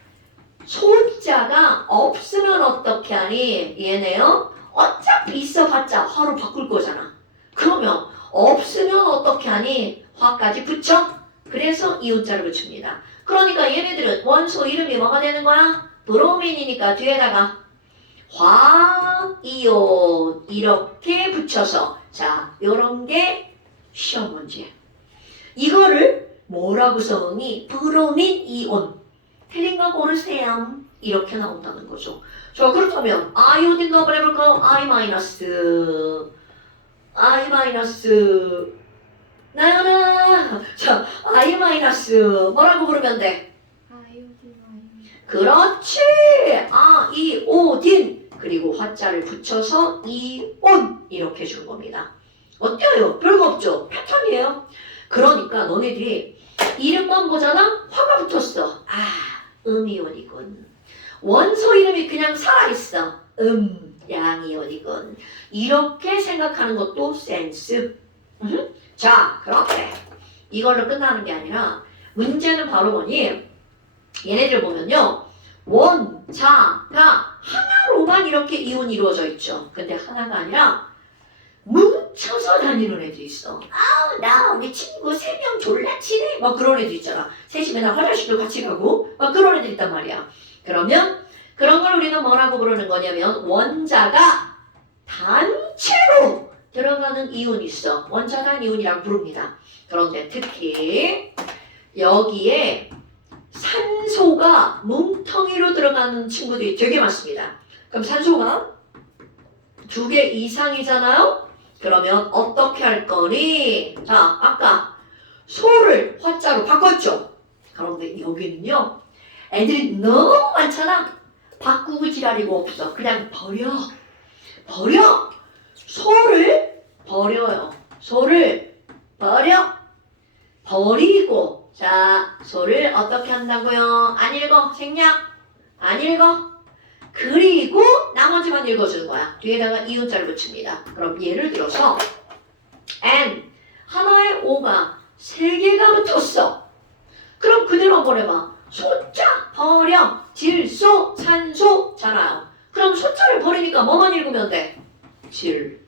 소자가 없으면 어떻게 하니? 얘네요? 어차피 있어봤자 화로 바꿀 거잖아. 그러면 없으면 어떻게 하니? 화까지 붙여? 그래서 이온자를 붙입니다. 그러니까 얘네들은 원소 이름이 뭐가 되는 거야? 브로민이니까 뒤에다가 화, 이온 이렇게 붙여서 자, 요런 게 시험 문제. 이거를 뭐라고 써놓니? 브로민 이온. 틀린 거 고르세요. 이렇게 나온다는 거죠. 자, 그렇다면 아이오딘도 한번 해볼까요? I-. 나연아. 자, I- 뭐라고 부르면 돼? 그렇지. 아이오딘. 그리고 화자를 붙여서 이온 이렇게 준 겁니다. 어때요? 별거 없죠? 패턴이에요. 그러니까 너네들이 이름만 보잖아? 화가 붙었어. 음이온이군. 원소 이름이 그냥 살아있어. 양이온이군. 이렇게 생각하는 것도 센스. 자, 그런데 이걸로 끝나는 게 아니라 문제는 바로 뭐니? 얘네들 보면요. 원자가 하나로만 이렇게 이온이 이루어져 있죠. 근데 하나가 아니라 뭉쳐서 다니는 애도 있어. 나 우리 친구 3명 졸라 친해. 막 그런 애도 있잖아. 셋이 맨날 화장실도 같이 가고 막 그런 애들 있단 말이야. 그러면 그런 걸 우리는 뭐라고 부르는 거냐면 원자가 단체로 들어가는 이온이 있어. 원자단 이온이라고 부릅니다. 그런데 특히 여기에 산소가 뭉텅이로 들어가는 친구들이 되게 많습니다. 그럼 산소가 2개 이상이잖아요? 그러면 어떻게 할 거니? 자, 아까 소를 화자로 바꿨죠? 그런데 여기는요, 애들이 너무 많잖아? 바꾸고 지랄이고 없어. 그냥 버려. 소를 버려요. 소를 버리고. 자, 소를 어떻게 한다고요? 안 읽어. 생략. 안 읽어. 그리고 나머지만 읽어주는 거야. 뒤에다가 이온자를 붙입니다. 그럼 예를 들어서 N 하나의 O가 3개가 붙었어. 그럼 그대로 한번 해봐. 소자 버려 질소 산소잖아요. 그럼 소자를 버리니까 뭐만 읽으면 돼? 질,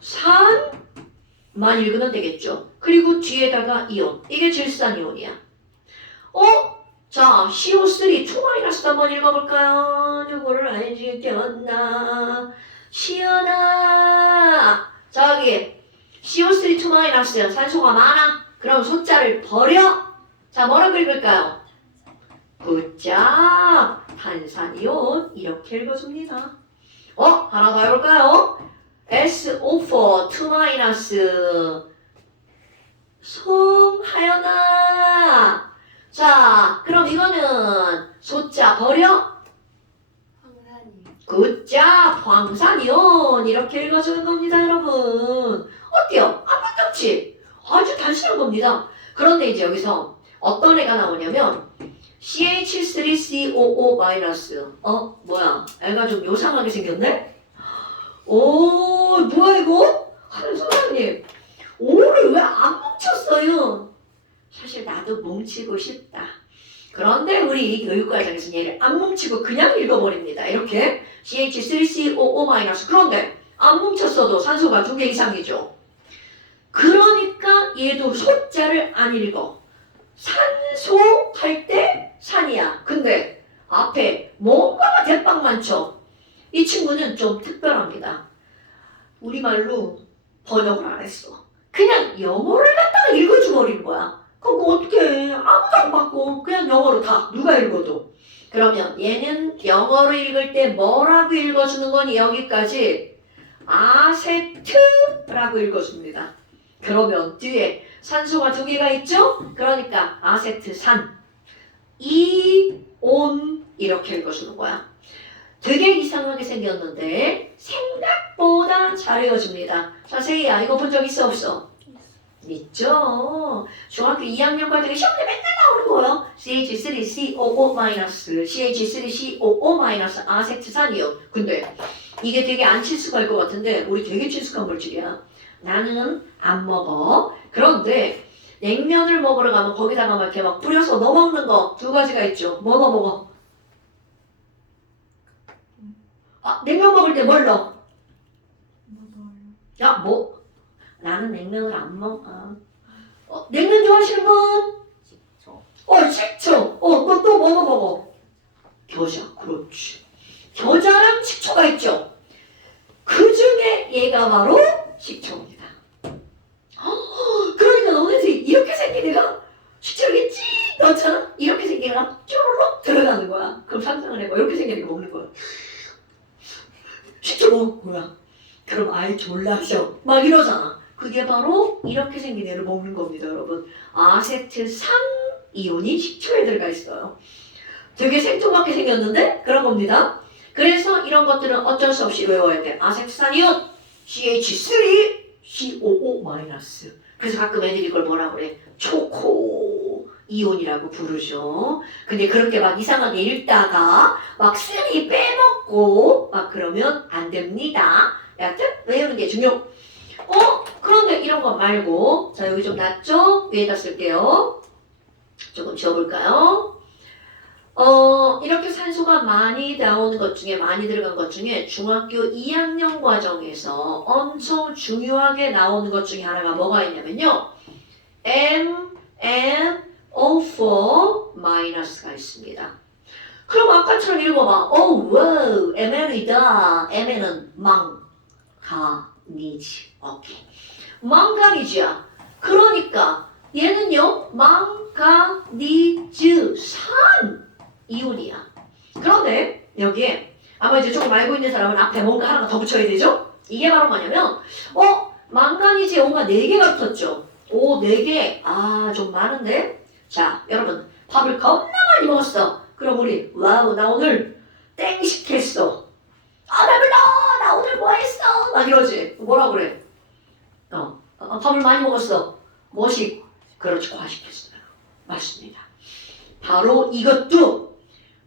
산만 읽으면 되겠죠. 그리고 뒤에다가 이온. 이게 질산이온이야. 자, CO3 2- 한번 읽어볼까요? 누구를 안 지켰나? 시연아. 저기 CO3 2- 산소가 많아. 그럼 소자를 버려. 자, 뭐라고 읽을까요? 굿잡. 탄산이온. 이렇게 읽어줍니다. 하나 더 해볼까요? SO4 2- 송하연아. 자, 그럼 이거는 소자 버려. 황산이. 굿잡. 황산이온. 이렇게 읽어주는 겁니다, 여러분. 어때요? 아무것도 없지? 아주 단순한 겁니다. 그런데 이제 여기서 어떤 애가 나오냐면 CH3COO-. 뭐야? 애가 좀 요상하게 생겼네? 오, 뭐야 이거? 선생님, 오를 왜 안 뭉쳤어요? 사실 나도 뭉치고 싶다. 그런데 우리 교육과정에서 얘를 안 뭉치고 그냥 읽어버립니다. 이렇게 CH3COO-. 그런데 안 뭉쳤어도 산소가 2개 이상이죠. 그러니까 얘도 소자를 안 읽어. 산소 할 때 산이야. 근데 앞에 뭔가가 대빵 많죠. 이 친구는 좀 특별합니다. 우리말로 번역을 안 했어. 그냥 영어를 갖다가 읽어줘 버리는 거야. 그거 어떻게 해? 아무도 안 받고 그냥 영어로 다 누가 읽어도. 그러면 얘는 영어로 읽을 때 뭐라고 읽어주는 거니? 여기까지 아세트라고 읽어줍니다. 그러면 뒤에 산소가 2개가 있죠? 그러니까 아세트산, 이온 이렇게 읽어주는 거야. 되게 이상하게 생겼는데 생각보다 잘 읽어줍니다. 자, 세희야, 이거 본 적 있어 없어? 있죠. 중학교 2학년 과정에 시험에 맨날 나오는 거예요. CH3COO-, CH3COO- 아세트산이요. 근데 이게 되게 안 친숙할 것 같은데 우리 되게 친숙한 물질이야. 나는 안 먹어. 그런데 냉면을 먹으러 가면 거기다가 막 이렇게 막 뿌려서 넣어 먹는 거 2가지가 있죠. 뭐 넣어 먹어? 냉면 먹을 때 뭘 넣어? 야, 뭐? 나는 냉면을 안 먹어. 냉면 좋아하시는 분? 식초. 식초. 또 뭐 먹어? 겨자. 그렇지. 겨자랑 식초가 있죠. 그 중에 얘가 바로 식초입니다. 그러니까 너네들이 이렇게 생긴 애가 식초를 찌 넣잖아? 이렇게 생긴 애가 쭈르륵 들어가는 거야. 그럼 상상을 해봐. 이렇게 생긴 애가 먹는 거야. 식초 먹을 거야. 그럼 아이 졸라셔. 막 이러잖아. 그게 바로 이렇게 생긴 애를 먹는 겁니다, 여러분. 아세트산 이온이 식초에 들어가 있어요. 되게 생뚱맞게 생겼는데 그런 겁니다. 그래서 이런 것들은 어쩔 수 없이 외워야 돼. 아세트산 이온, CH3COO-. 그래서 가끔 애들이 이걸 뭐라 그래? 초코 이온이라고 부르죠. 근데 그렇게 막 이상하게 읽다가 막 쓰니 빼먹고 막 그러면 안 됩니다. 여하튼 외우는 게 중요. 그런데 이런 거 말고, 자, 여기 좀 낮죠? 위에다 쓸게요. 조금 지워볼까요? 이렇게 산소가 많이 나오는 것 중에, 많이 들어간 것 중에 중학교 2학년 과정에서 엄청 중요하게 나오는 것 중에 하나가 뭐가 있냐면요. MnO4-가 있습니다. 그럼 아까처럼 읽어봐. 와우, Mn이다. Mn은 망가니지. 오케이. 망가니즈야. 그러니까 얘는요, 망가니즈 산 이온이야. 그런데 여기에 아마 이제 조금 알고 있는 사람은 앞에 뭔가 하나가 더 붙여야 되죠? 이게 바로 뭐냐면, 망가니즈 이온가 4개가 붙었죠. 4개. 좀 많은데? 자, 여러분, 밥을 겁나 많이 먹었어. 그럼 우리, 와우, 나 오늘 땡식했어. 배불러! 나 오늘 뭐 했어? 막 이러지. 뭐라 그래? 밥을 많이 먹었어. 뭐식? 그렇지, 과식했어요. 맞습니다. 바로 이것도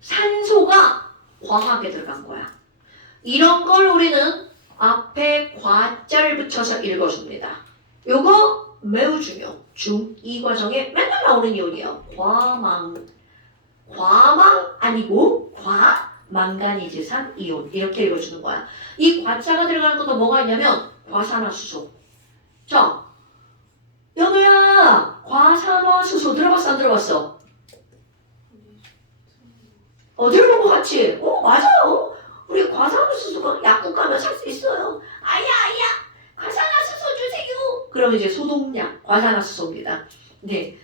산소가 과하게 들어간 거야. 이런 걸 우리는 앞에 과자를 붙여서 읽어줍니다. 요거 매우 중요. 중2 과정에 맨날 나오는 이온이에요. 과망 아니고 과망가니즈산 이온 이렇게 읽어주는 거야. 이 과자가 들어가는 것도 뭐가 있냐면 과산화수소. 자, 연우야 과산화수소 들어봤어 안 들어봤어? 들어본 것 같지? 맞아요. 우리 과산화수소가 약국 가면 살 수 있어요. 아야 과산화수소 주세요. 그럼 이제 소독약 과산화수소입니다. 네,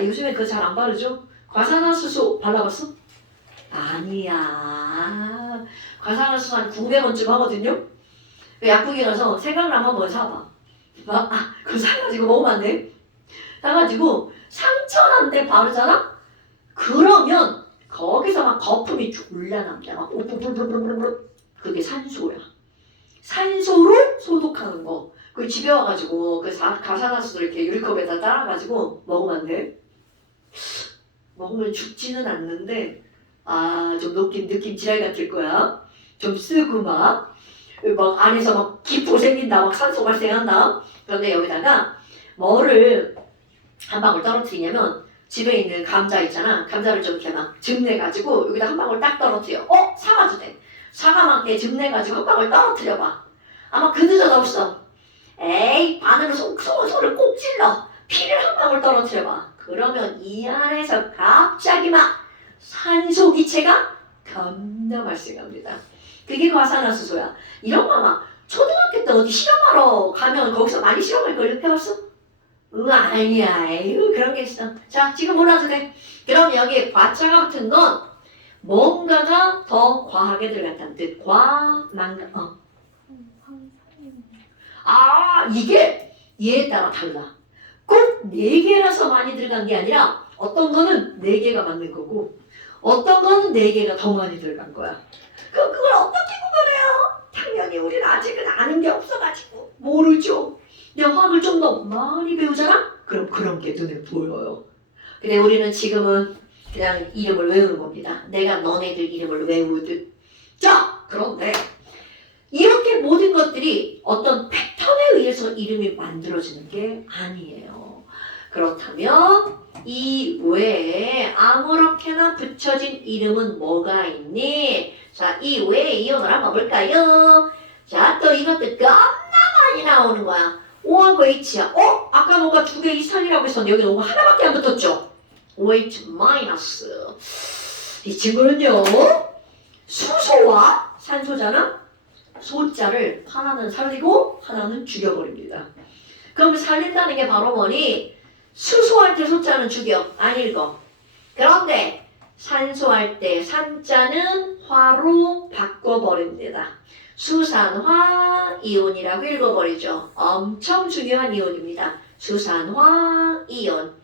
요즘에 그거 잘 안 바르죠? 과산화수소 발라봤어? 아니야. 과산화수소 한 900원쯤 하거든요. 약국에 가서 생강나무 한번 사봐. 그거 사가지고 먹으면 안 돼. 사가지고 상처난 데 바르잖아? 그러면 거기서 막 거품이 졸라 남자. 막 오불불불불불. 그게 산소야. 산소로 소독하는 거. 그 집에 와가지고 그 가산화수소 이렇게 유리컵에다 따라가지고 먹으면 안 돼. 먹으면 죽지는 않는데 좀 느낌 지랄 같을 거야. 좀 쓰고 막 안에서 막 기포 생긴다. 막 산소 발생한다. 그런데 여기다가 뭐를 한 방울 떨어뜨리냐면 집에 있는 감자 있잖아. 감자를 좀 이렇게 막 즙내가지고 여기다 한 방울 딱 떨어뜨려. 사과도 돼. 사과만게 즙내가지고 한 방울 떨어뜨려봐. 아마 그느덧 없어. 에이 바늘로 손을 꼭 찔러. 피를 한 방울 떨어뜨려봐. 그러면 이 안에서 갑자기 막 산소 기체가 겁나 발생합니다. 그게 과산화수소야. 이런 거 아마 초등학교 때 어디 실험하러 가면 거기서 많이 실험할 걸 배웠어? 아니야. 에휴, 그런 게 있어. 자, 지금 몰라도 돼. 그럼 여기 과자 같은 건 뭔가가 더 과하게 들어갔다는 뜻. 이게 얘에 따라 달라. 꼭 4개라서 많이 들어간 게 아니라 어떤 거는 4개가 맞는 거고 어떤 거는 4개가 더 많이 들어간 거야. 그럼 그걸 어떻게 구별해요? 당연히 우리는 아직은 아는 게 없어가지고 모르죠. 화학을 좀 더 많이 배우잖아? 그럼 그런 게 눈에 보여요. 근데 우리는 지금은 그냥 이름을 외우는 겁니다. 내가 너네들 이름을 외우듯. 자, 그런데 이렇게 모든 것들이 어떤 패턴에 의해서 이름이 만들어지는 게 아니에요. 그렇다면 이 외에 아무렇게나 붙여진 이름은 뭐가 있니? 자, 이 외에 이용을 한번 볼까요? 자, 또 이것도 겁나 많이 나오는 거야. O하고 H야. 아까 뭐가 2개 이상이라고 했었는데 여기 뭐가 하나밖에 안 붙었죠? OH 마이너스. 이 친구는요. 수소와 산소잖아? 소자를 하나는 살리고 하나는 죽여버립니다. 그럼 살린다는 게 바로 뭐니? 수소할 때 소자는 죽여. 안 읽어. 그런데 산소할 때 산자는 화로 바꿔버립니다. 수산화 이온이라고 읽어버리죠. 엄청 중요한 이온입니다. 수산화 이온.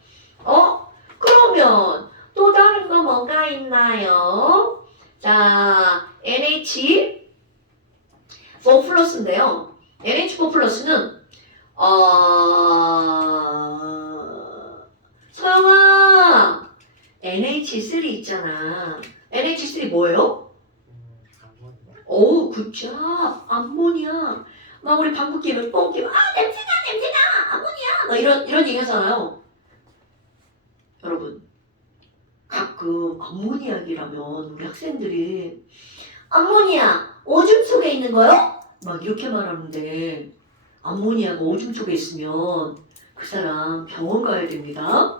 그러면 또 다른 거 뭐가 있나요? 자, NH4 플러스인데요. NH4 플러스는 서영아 NH3 있잖아. NH3 뭐예요? 굿잡. 암모니아. 막 우리 방귀 끼면 뽕 끼면 냄새나 암모니아 막 이런 얘기 하잖아요. 여러분 가끔 암모니아기라면 우리 학생들이 암모니아 오줌 속에 있는 거요? 막 이렇게 말하는데 암모니아가 오줌 속에 있으면 그 사람 병원 가야 됩니다.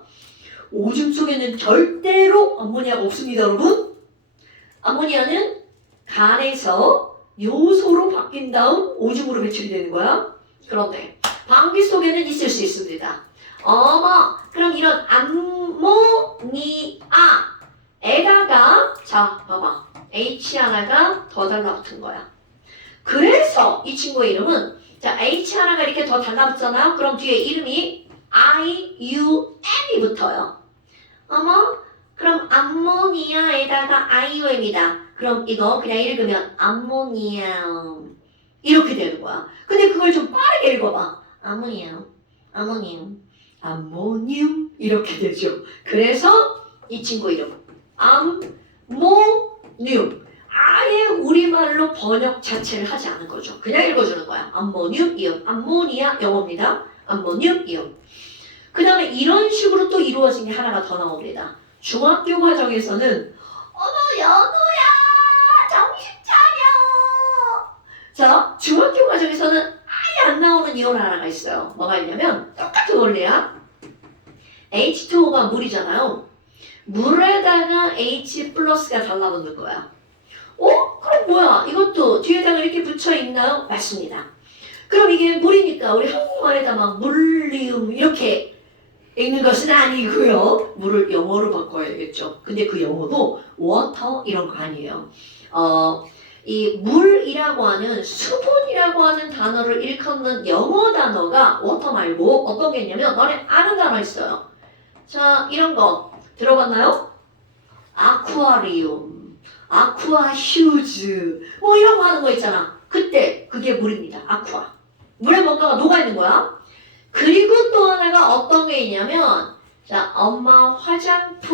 오줌 속에는 절대로 암모니아가 없습니다, 여러분. 암모니아는 간에서 요소로 바뀐 다음 오줌으로 배출이 되는 거야. 그런데 방귀 속에는 있을 수 있습니다. 그럼 이런 암모니아에다가 자 봐봐 H 하나가 더 달라붙은 거야. 그래서 이 친구의 이름은 자 H 하나가 이렇게 더 달라붙잖아요. 그럼 뒤에 이름이 IUM이 붙어요. 그럼 암모니아에다가 IUM이다. 그럼 이거 그냥 읽으면 암모니움 이렇게 되는 거야. 근데 그걸 좀 빠르게 읽어봐. 암모니움 이렇게 되죠. 그래서 이 친구 이름 암모늄. 아예 우리말로 번역 자체를 하지 않은 거죠. 그냥 읽어주는 거야. 암모늄 이음 암모니아 영어입니다. 암모늄 이온. 그 다음에 이런 식으로 또 이루어진 게 하나가 더 나옵니다. 중학교 과정에서는 어머 연우야 정신 차려. 자 중학교 과정에서는 아예 안 나오는 이온 하나가 있어요. 뭐가 있냐면 똑같은 원리야. H2O가 물이잖아요. 물에다가 H 플러스가 달라붙는 거야. 그럼 뭐야? 이것도 뒤에다가 이렇게 붙여 있나요? 맞습니다. 그럼 이게 물이니까 우리 한국말에다 막 물리움 이렇게 읽는 것은 아니고요. 물을 영어로 바꿔야겠죠. 근데 그 영어도 water 이런 거 아니에요. 이 물이라고 하는 수분이라고 하는 단어를 일컫는 영어 단어가 water 말고 어떤 게 있냐면 너네 아는 단어 있어요. 자 이런 거 들어봤나요? 아쿠아리움, 아쿠아 휴즈 뭐 이런 거 하는 거 있잖아. 그때 그게 물입니다. 아쿠아. 물에 뭔가가 녹아있는 거야. 그리고 또 하나가 어떤 게 있냐면 자 엄마 화장품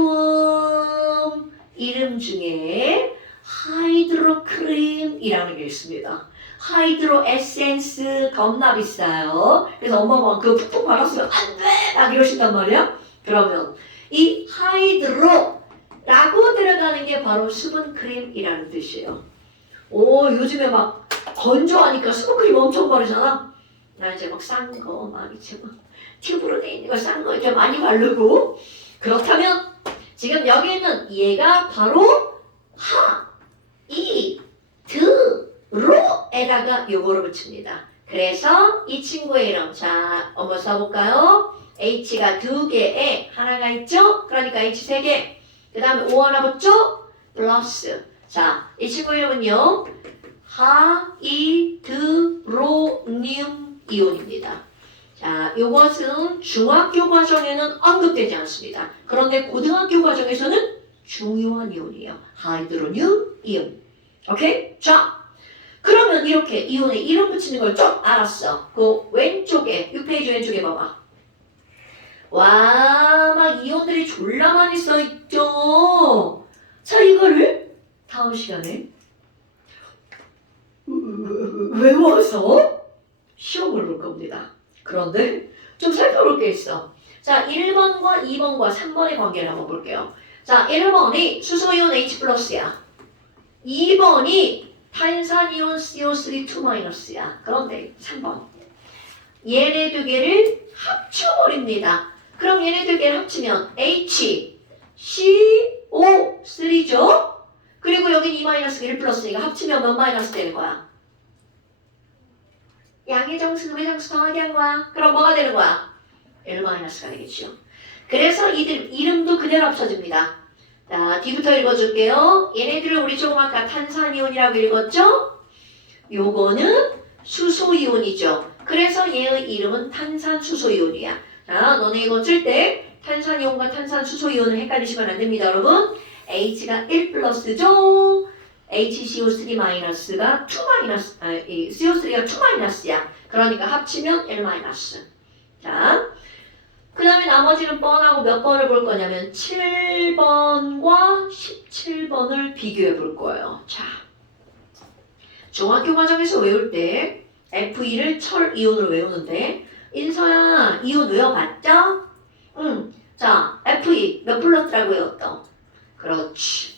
이름 중에 하이드로크림이라는 게 있습니다. 하이드로 에센스 겁나 비싸요. 그래서 엄마가 그거 푹푹 발랐으면 안 돼! 막 이러신단 말이야. 그러면 이 하이드로라고 들어가는 게 바로 수분크림이라는 뜻이에요. 요즘에 막 건조하니까 수분크림 엄청 바르잖아. 나 이제 막 싼 거 막 이제 막 튜브로 돼 있는 거 싼 거 이렇게 많이 바르고. 그렇다면 지금 여기 있는 얘가 바로 하이드로에다가 요거를 붙입니다. 그래서 이 친구의 이름 자 한번 써볼까요? H가 2개에 하나가 있죠? 그러니까 H 3개. 그 다음에 O 하나 붙죠? 플러스. 자, 이 친구 이름은요. 하이드로늄 이온입니다. 자, 이것은 중학교 과정에는 언급되지 않습니다. 그런데 고등학교 과정에서는 중요한 이온이에요. 하이드로늄 이온. 오케이? 자, 그러면 이렇게 이온에 이름 붙이는 걸 좀 알았어. 그 왼쪽에 6페이지 왼쪽에 봐봐. 와, 막 이온들이 졸라 많이 써있죠. 자, 이거를 다음 시간에 외워서 시험을 볼 겁니다. 그런데 좀 살펴볼 게 있어. 자, 1번과 2번과 3번의 관계를 한번 볼게요. 자, 1번이 수소이온 H 플러스야. 2번이 탄산이온 CO3 2-야. 그런데 3번. 얘네 두 개를 합쳐버립니다. 그럼 얘네 두 개를 합치면 HCO3죠? 그리고 여긴 2-가 1 플러스니까 합치면 몇 마이너스 되는 거야? 양의 정수, 음의 정수 더하기 한 거야. 그럼 뭐가 되는 거야? 1-가 되겠죠. 그래서 이들 이름도 그대로 합쳐집니다. 자, 뒤부터 읽어줄게요. 얘네들을 우리 조금 아까 탄산이온이라고 읽었죠? 요거는 수소이온이죠. 그래서 얘의 이름은 탄산수소이온이야. 자, 너네 이거 쓸 때 탄산이온과 탄산수소이온을 헷갈리시면 안 됩니다, 여러분. H가 1 플러스죠. HCO3-가 2 CO3가 2-야. 그러니까 합치면 1-. 자, 그 다음에 나머지는 뻔하고 몇 번을 볼 거냐면 7번과 17번을 비교해 볼 거예요. 자, 중학교 과정에서 외울 때 F2를 철 이온으로 외우는데 인서야 이온 외워봤죠? 응. 자, F2 몇 플러스라고 외웠다? 그렇지.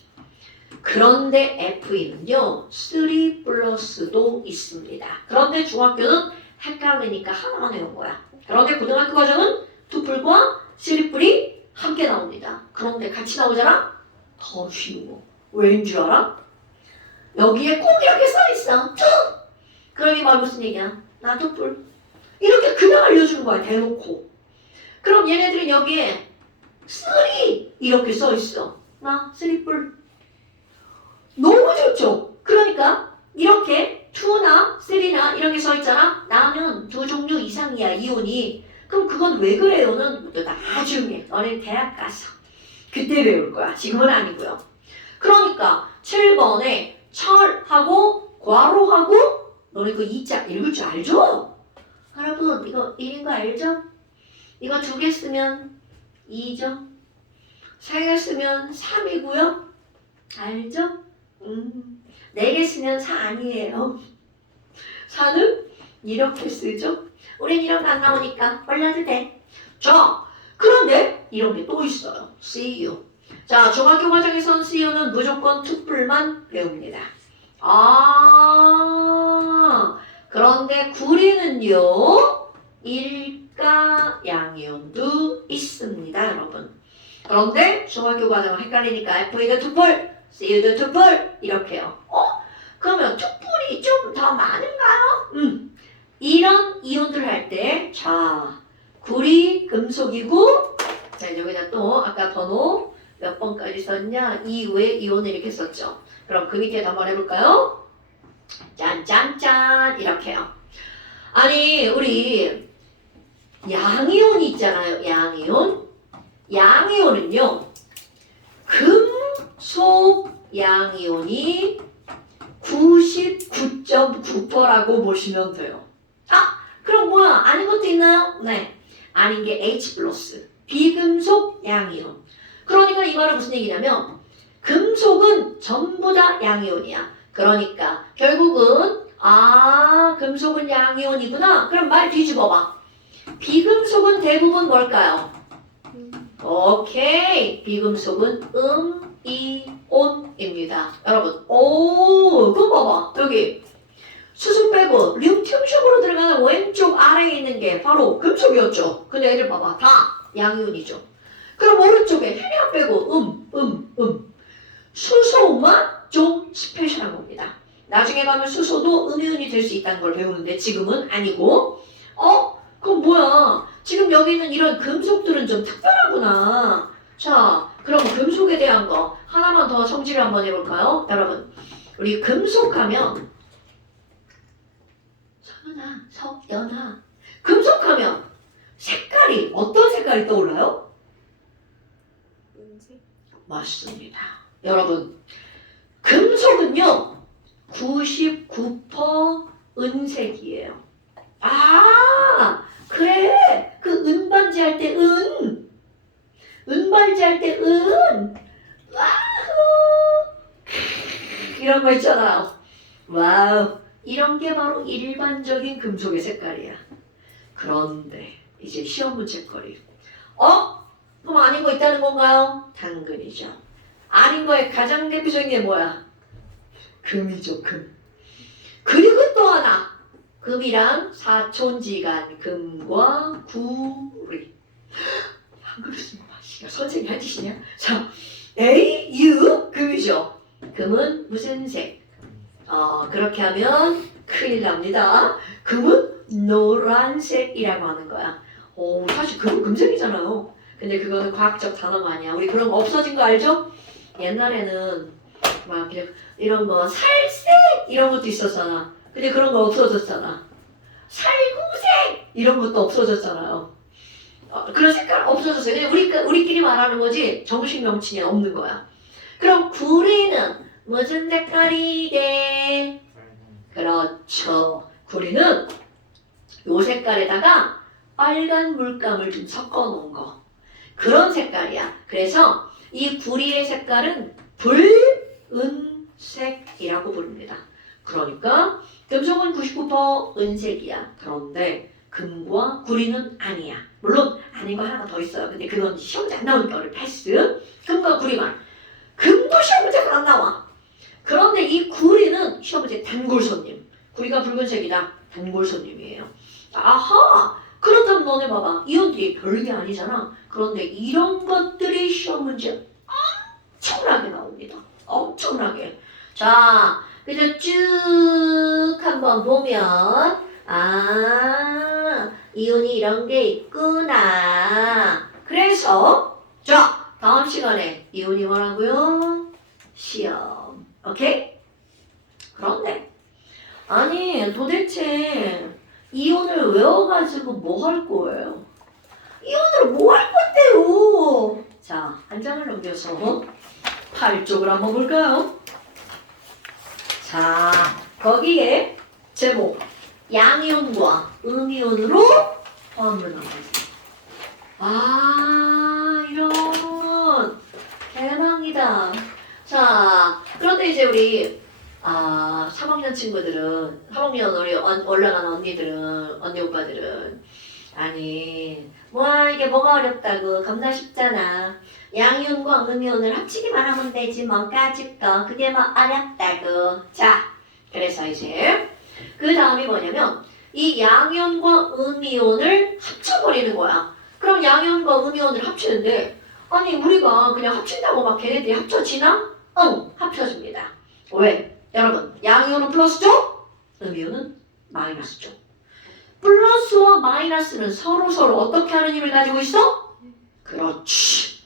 그런데 F2는요 3 플러스도 있습니다. 그런데 중학교는 헷갈리니까 하나만 외운 거야. 그런데 고등학교 과정은 2풀과 3풀이 함께 나옵니다. 그런데 같이 나오잖아? 더 쉬워. 왜인 줄 알아? 여기에 꼭 이렇게 써있어. 쭉! 그러니 말 무슨 얘기야? 나 2풀. 이렇게 그냥 알려주는 거야. 대놓고. 그럼 얘네들은 여기에 3 이렇게 써있어. 나 3풀. 너무 좋죠? 그러니까 이렇게 2나 3나 이런 게 써있잖아? 나는 2 종류 이상이야 이온이. 그럼 그건 왜 그래요는 또 나중에 너네 대학 가서 그때 배울 거야. 지금은 아니고요. 그러니까 7번에 철하고 괄호하고 너네 그 2자 읽을 줄 알죠? 여러분 이거 1인 거 알죠? 이거 2개 쓰면 2죠? 3개 쓰면 3이고요. 알죠? 4개 쓰면 4 아니에요. 4는 이렇게 쓰죠? 우린 이런 거 안 나오니까 올려도 돼. 자, 그런데 이런 게 또 있어요. CU. 자, 중학교 과정에선 CU는 무조건 투뿔만 배웁니다. 아, 그런데 구리는요, 일가 양이온도 있습니다, 여러분. 그런데 중학교 과정은 헷갈리니까 FE도 투뿔, CU도 투뿔 이렇게요. 그러면 투뿔이 좀 더 많은가요? 이런 이온들 할 때, 자, 구리, 금속이고, 자, 여기다 또 아까 번호 몇 번까지 썼냐? 이후에 이온을 이렇게 썼죠. 그럼 그 밑에 한번 해볼까요? 짠짠짠 이렇게요. 아니 우리 양이온이 있잖아요. 양이온. 양이온은요. 금속 양이온이 99.9%라고 보시면 돼요. 아, 그럼 뭐야? 아닌 것도 있나요? 네. 아닌 게 H+. 비금속 양이온. 그러니까 이 말은 무슨 얘기냐면 금속은 전부 다 양이온이야. 그러니까 결국은 금속은 양이온이구나. 그럼 말 뒤집어봐. 비금속은 대부분 뭘까요? 오케이. 비금속은 이온입니다. 여러분, 그거 봐봐. 여기 수소 빼고 륨튬식으로 들어가는 왼쪽 아래에 있는 게 바로 금속이었죠. 근데 얘들 봐봐. 다 양이온이죠. 그럼 오른쪽에 헬륨 빼고 수소만 좀 스페셜한 겁니다. 나중에 가면 수소도 음이온이 될 수 있다는 걸 배우는데 지금은 아니고 그럼 뭐야? 지금 여기 있는 이런 금속들은 좀 특별하구나. 자, 그럼 금속에 대한 거 하나만 더 성질을 한번 해볼까요? 여러분, 우리 금속하면 석연아 금속하면 색깔이 어떤 색깔이 떠올라요? 은색. 맞습니다. 여러분, 금속은요 99% 은색이에요. 그래. 그 은반지 할 때 은반지 할 때 와우 이런 거 있잖아요. 와우, 이런 게 바로 일반적인 금속의 색깔이야. 그런데 이제 시험 문제거리. 그럼 아닌 거 있다는 건가요? 당근이죠. 아닌 거의 가장 대표적인 게 뭐야? 금이죠, 금. 그리고 또 하나. 금이랑 사촌지간 금과 구리. 한글로 쓰면 맛이야. 선생님 한 짓이냐? 자, AU 금이죠. 금은 무슨 색? 그렇게 하면 큰일 납니다. 금은 노란색이라고 하는 거야. 사실 금은 금색이잖아요. 근데 그거는 과학적 단어가 아니야. 우리 그런 거 없어진 거 알죠? 옛날에는 막 이런 거 살색 이런 것도 있었잖아. 근데 그런 거 없어졌잖아. 살구색 이런 것도 없어졌잖아요. 그런 색깔 없어졌어요. 그냥 우리끼리 말하는 거지 정식 명칭이 없는 거야. 그럼 구리는 무슨 색깔이게? 그렇죠. 구리는 요 색깔에다가 빨간 물감을 좀 섞어 놓은 거. 그런 색깔이야. 그래서 이 구리의 색깔은 불은색이라고 부릅니다. 그러니까 금속은 99% 은색이야. 그런데 금과 구리는 아니야. 물론 아닌 거 하나 더 있어요. 근데 그건 시험 문제 안 나오니까 우리 패스. 금과 구리만. 금도 시험 문제가 안 나와. 그런데 이 구리는 시험 문제 단골손님. 구리가 붉은색이다. 단골손님이에요. 아하! 그렇다면 너네 봐봐. 이온들이 별게 아니잖아. 그런데 이런 것들이 시험 문제 엄청나게 나옵니다. 엄청나게. 자, 그래서 쭉 한번 보면 이온이 이런 게 있구나. 그래서 자, 다음 시간에 이온이 뭐라고요? 시험. 오케이? 그런데 아니 도대체 이온을 외워가지고 뭐 할 거예요? 이온으로 뭐 할 건데요? 자, 한 장을 넘겨서 8쪽을 한번 볼까요? 자, 거기에 제목 양이온과 음이온으로 포함을 나가지. 이런 대박이다. 자, 그런데 이제 우리 아, 3학년 친구들은, 3학년 우리 올라간 언니들은, 언니 오빠들은, 아니, 이게 뭐가 어렵다고, 겁나 쉽잖아. 양이온과 음이온을 합치기만 하면 되지, 뭐까짓 거. 그게 뭐 어렵다고. 자, 그래서 이제, 그 다음이 뭐냐면, 이 양이온과 음이온을 합쳐버리는 거야. 그럼 양이온과 음이온을 합치는데, 아니, 우리가 그냥 합친다고 막 걔네들이 합쳐지나? 응, 합쳐집니다. 왜? 여러분, 양이온은 플러스죠? 음이온은 마이너스죠. 플러스와 마이너스는 서로 어떻게 하는 힘을 가지고 있어? 그렇지.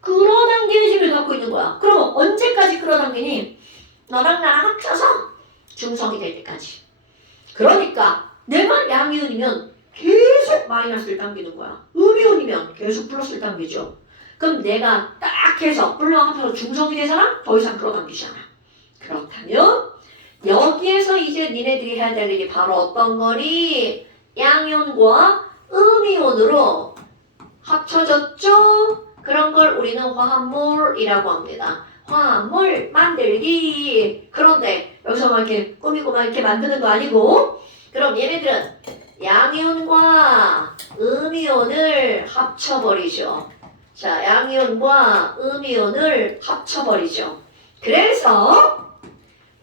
끌어당기는 힘을 갖고 있는 거야. 그러면 언제까지 끌어당기니? 너랑 나랑 합쳐서 중성이 될 때까지. 그러니까 내가 양이온이면 계속 마이너스를 당기는 거야. 음이온이면 계속 플러스를 당기죠. 그럼 내가 딱 해서 물랑 합쳐서 중성이 되잖아? 더 이상 끌어당기지 않아. 그렇다면 여기에서 이제 니네들이 해야 될 일이 바로 어떤 거니? 양이온과 음이온으로 합쳐졌죠? 그런 걸 우리는 화합물이라고 합니다. 화합물 만들기. 그런데 여기서 막 이렇게 꾸미고 막 이렇게 만드는 거 아니고, 그럼 얘네들은 양이온과 음이온을 합쳐버리죠. 자, 양이온과 음이온을 합쳐버리죠. 그래서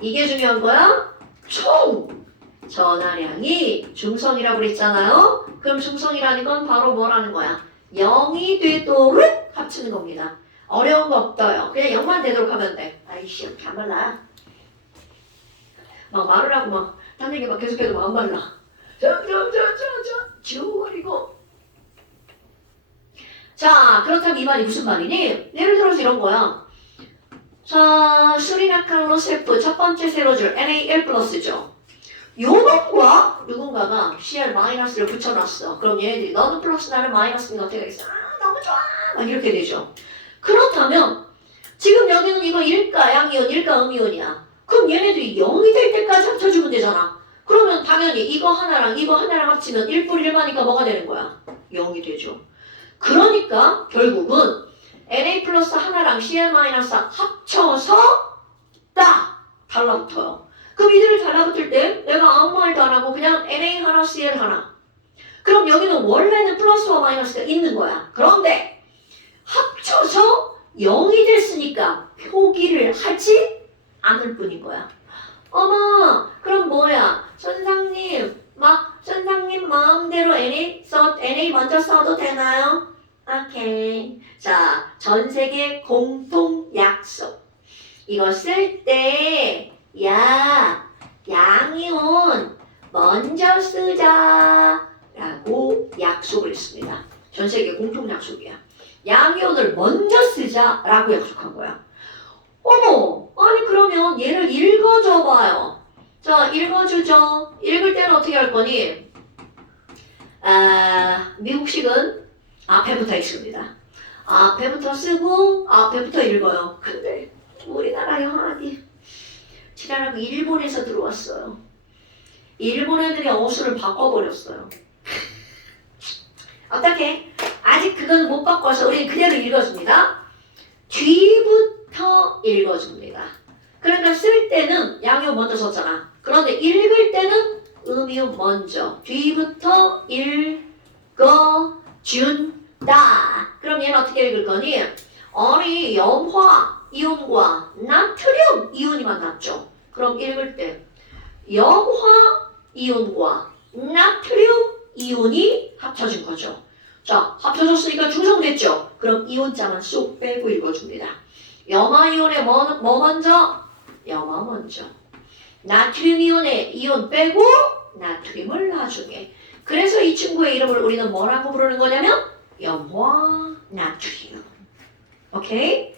이게 중요한 거야. 총 전하량이 중성이라고 그랬잖아요. 그럼 중성이라는 건 바로 뭐라는 거야? 0이 되도록 합치는 겁니다. 어려운 거 없어요. 그냥 0만 되도록 하면 돼. 아이씨, 이렇게 안 말라. 막 말을 하고 막 딴 얘기 막 계속해도 안 말라. 지워버리고. 자, 그렇다면 이 말이 무슨 말이니? 예를 들어서 이런 거야. 자, 수리나칼로 세프 첫 번째 세로줄 NaL 플러스죠. 요놈과 누군가가 Cl-를 붙여놨어. 그럼 얘네들이 너는 플러스 나는 마이너스니까 어떻게 되겠어? 아, 너무 좋아! 막 이렇게 되죠. 그렇다면 지금 여기는 이거 일가 양이온, 일가 음이온이야. 그럼 얘네들이 0이 될 때까지 합쳐주면 되잖아. 그러면 당연히 이거 하나랑 합치면 1뿌리 1마니까 뭐가 되는 거야? 0이 되죠. 그러니까 결국은 Na 플러스 하나랑 Cl 마이너스 합쳐서 딱 달라붙어요. 그럼 이들을 달라붙을 때 내가 아무 말도 안 하고 그냥 Na 하나 Cl 하나. 그럼 여기는 원래는 플러스와 마이너스가 있는 거야. 그런데 합쳐서 0이 됐으니까 표기를 하지 않을 뿐인 거야. 어머, 그럼 뭐야? 선생님 마음대로 Na 먼저 써도 되나요? 오케이. 자, 전 세계 공통 약속. 이거 쓸 때, 양이온 먼저 쓰자. 라고 약속을 했습니다. 전 세계 공통 약속이야. 양이온을 먼저 쓰자. 라고 약속한 거야. 어머, 아니, 그러면 얘를 읽어줘 봐요. 자, 읽어주죠. 읽을 때는 어떻게 할 거니? 미국식은 앞에 붙어 있습니다. 앞에부터 쓰고 앞에부터 읽어요. 근데 우리나라 영화이 지랄하고 일본에서 들어왔어요. 일본 애들이 어수를 바꿔버렸어요. 어떻게? 아직 그건 못 바꿔서 우리는 그대로 읽어줍니다. 뒤부터 읽어줍니다. 그러니까 쓸 때는 양이온 먼저 썼잖아. 그런데 읽을 때는 음이온 먼저 뒤부터 읽어준다. 그럼 얘는 어떻게 읽을 거니? 아니, 염화 이온과 나트륨 이온이 만났죠. 그럼 읽을 때 염화 이온과 나트륨 이온이 합쳐진 거죠. 자, 합쳐졌으니까 중성됐죠. 그럼 이온자만 쏙 빼고 읽어줍니다. 염화 이온에 뭐 먼저? 염화 먼저. 나트륨 이온에 이온 빼고 나트륨을 나중에. 그래서 이 친구의 이름을 우리는 뭐라고 부르는 거냐면 염화 나트륨. 오케이?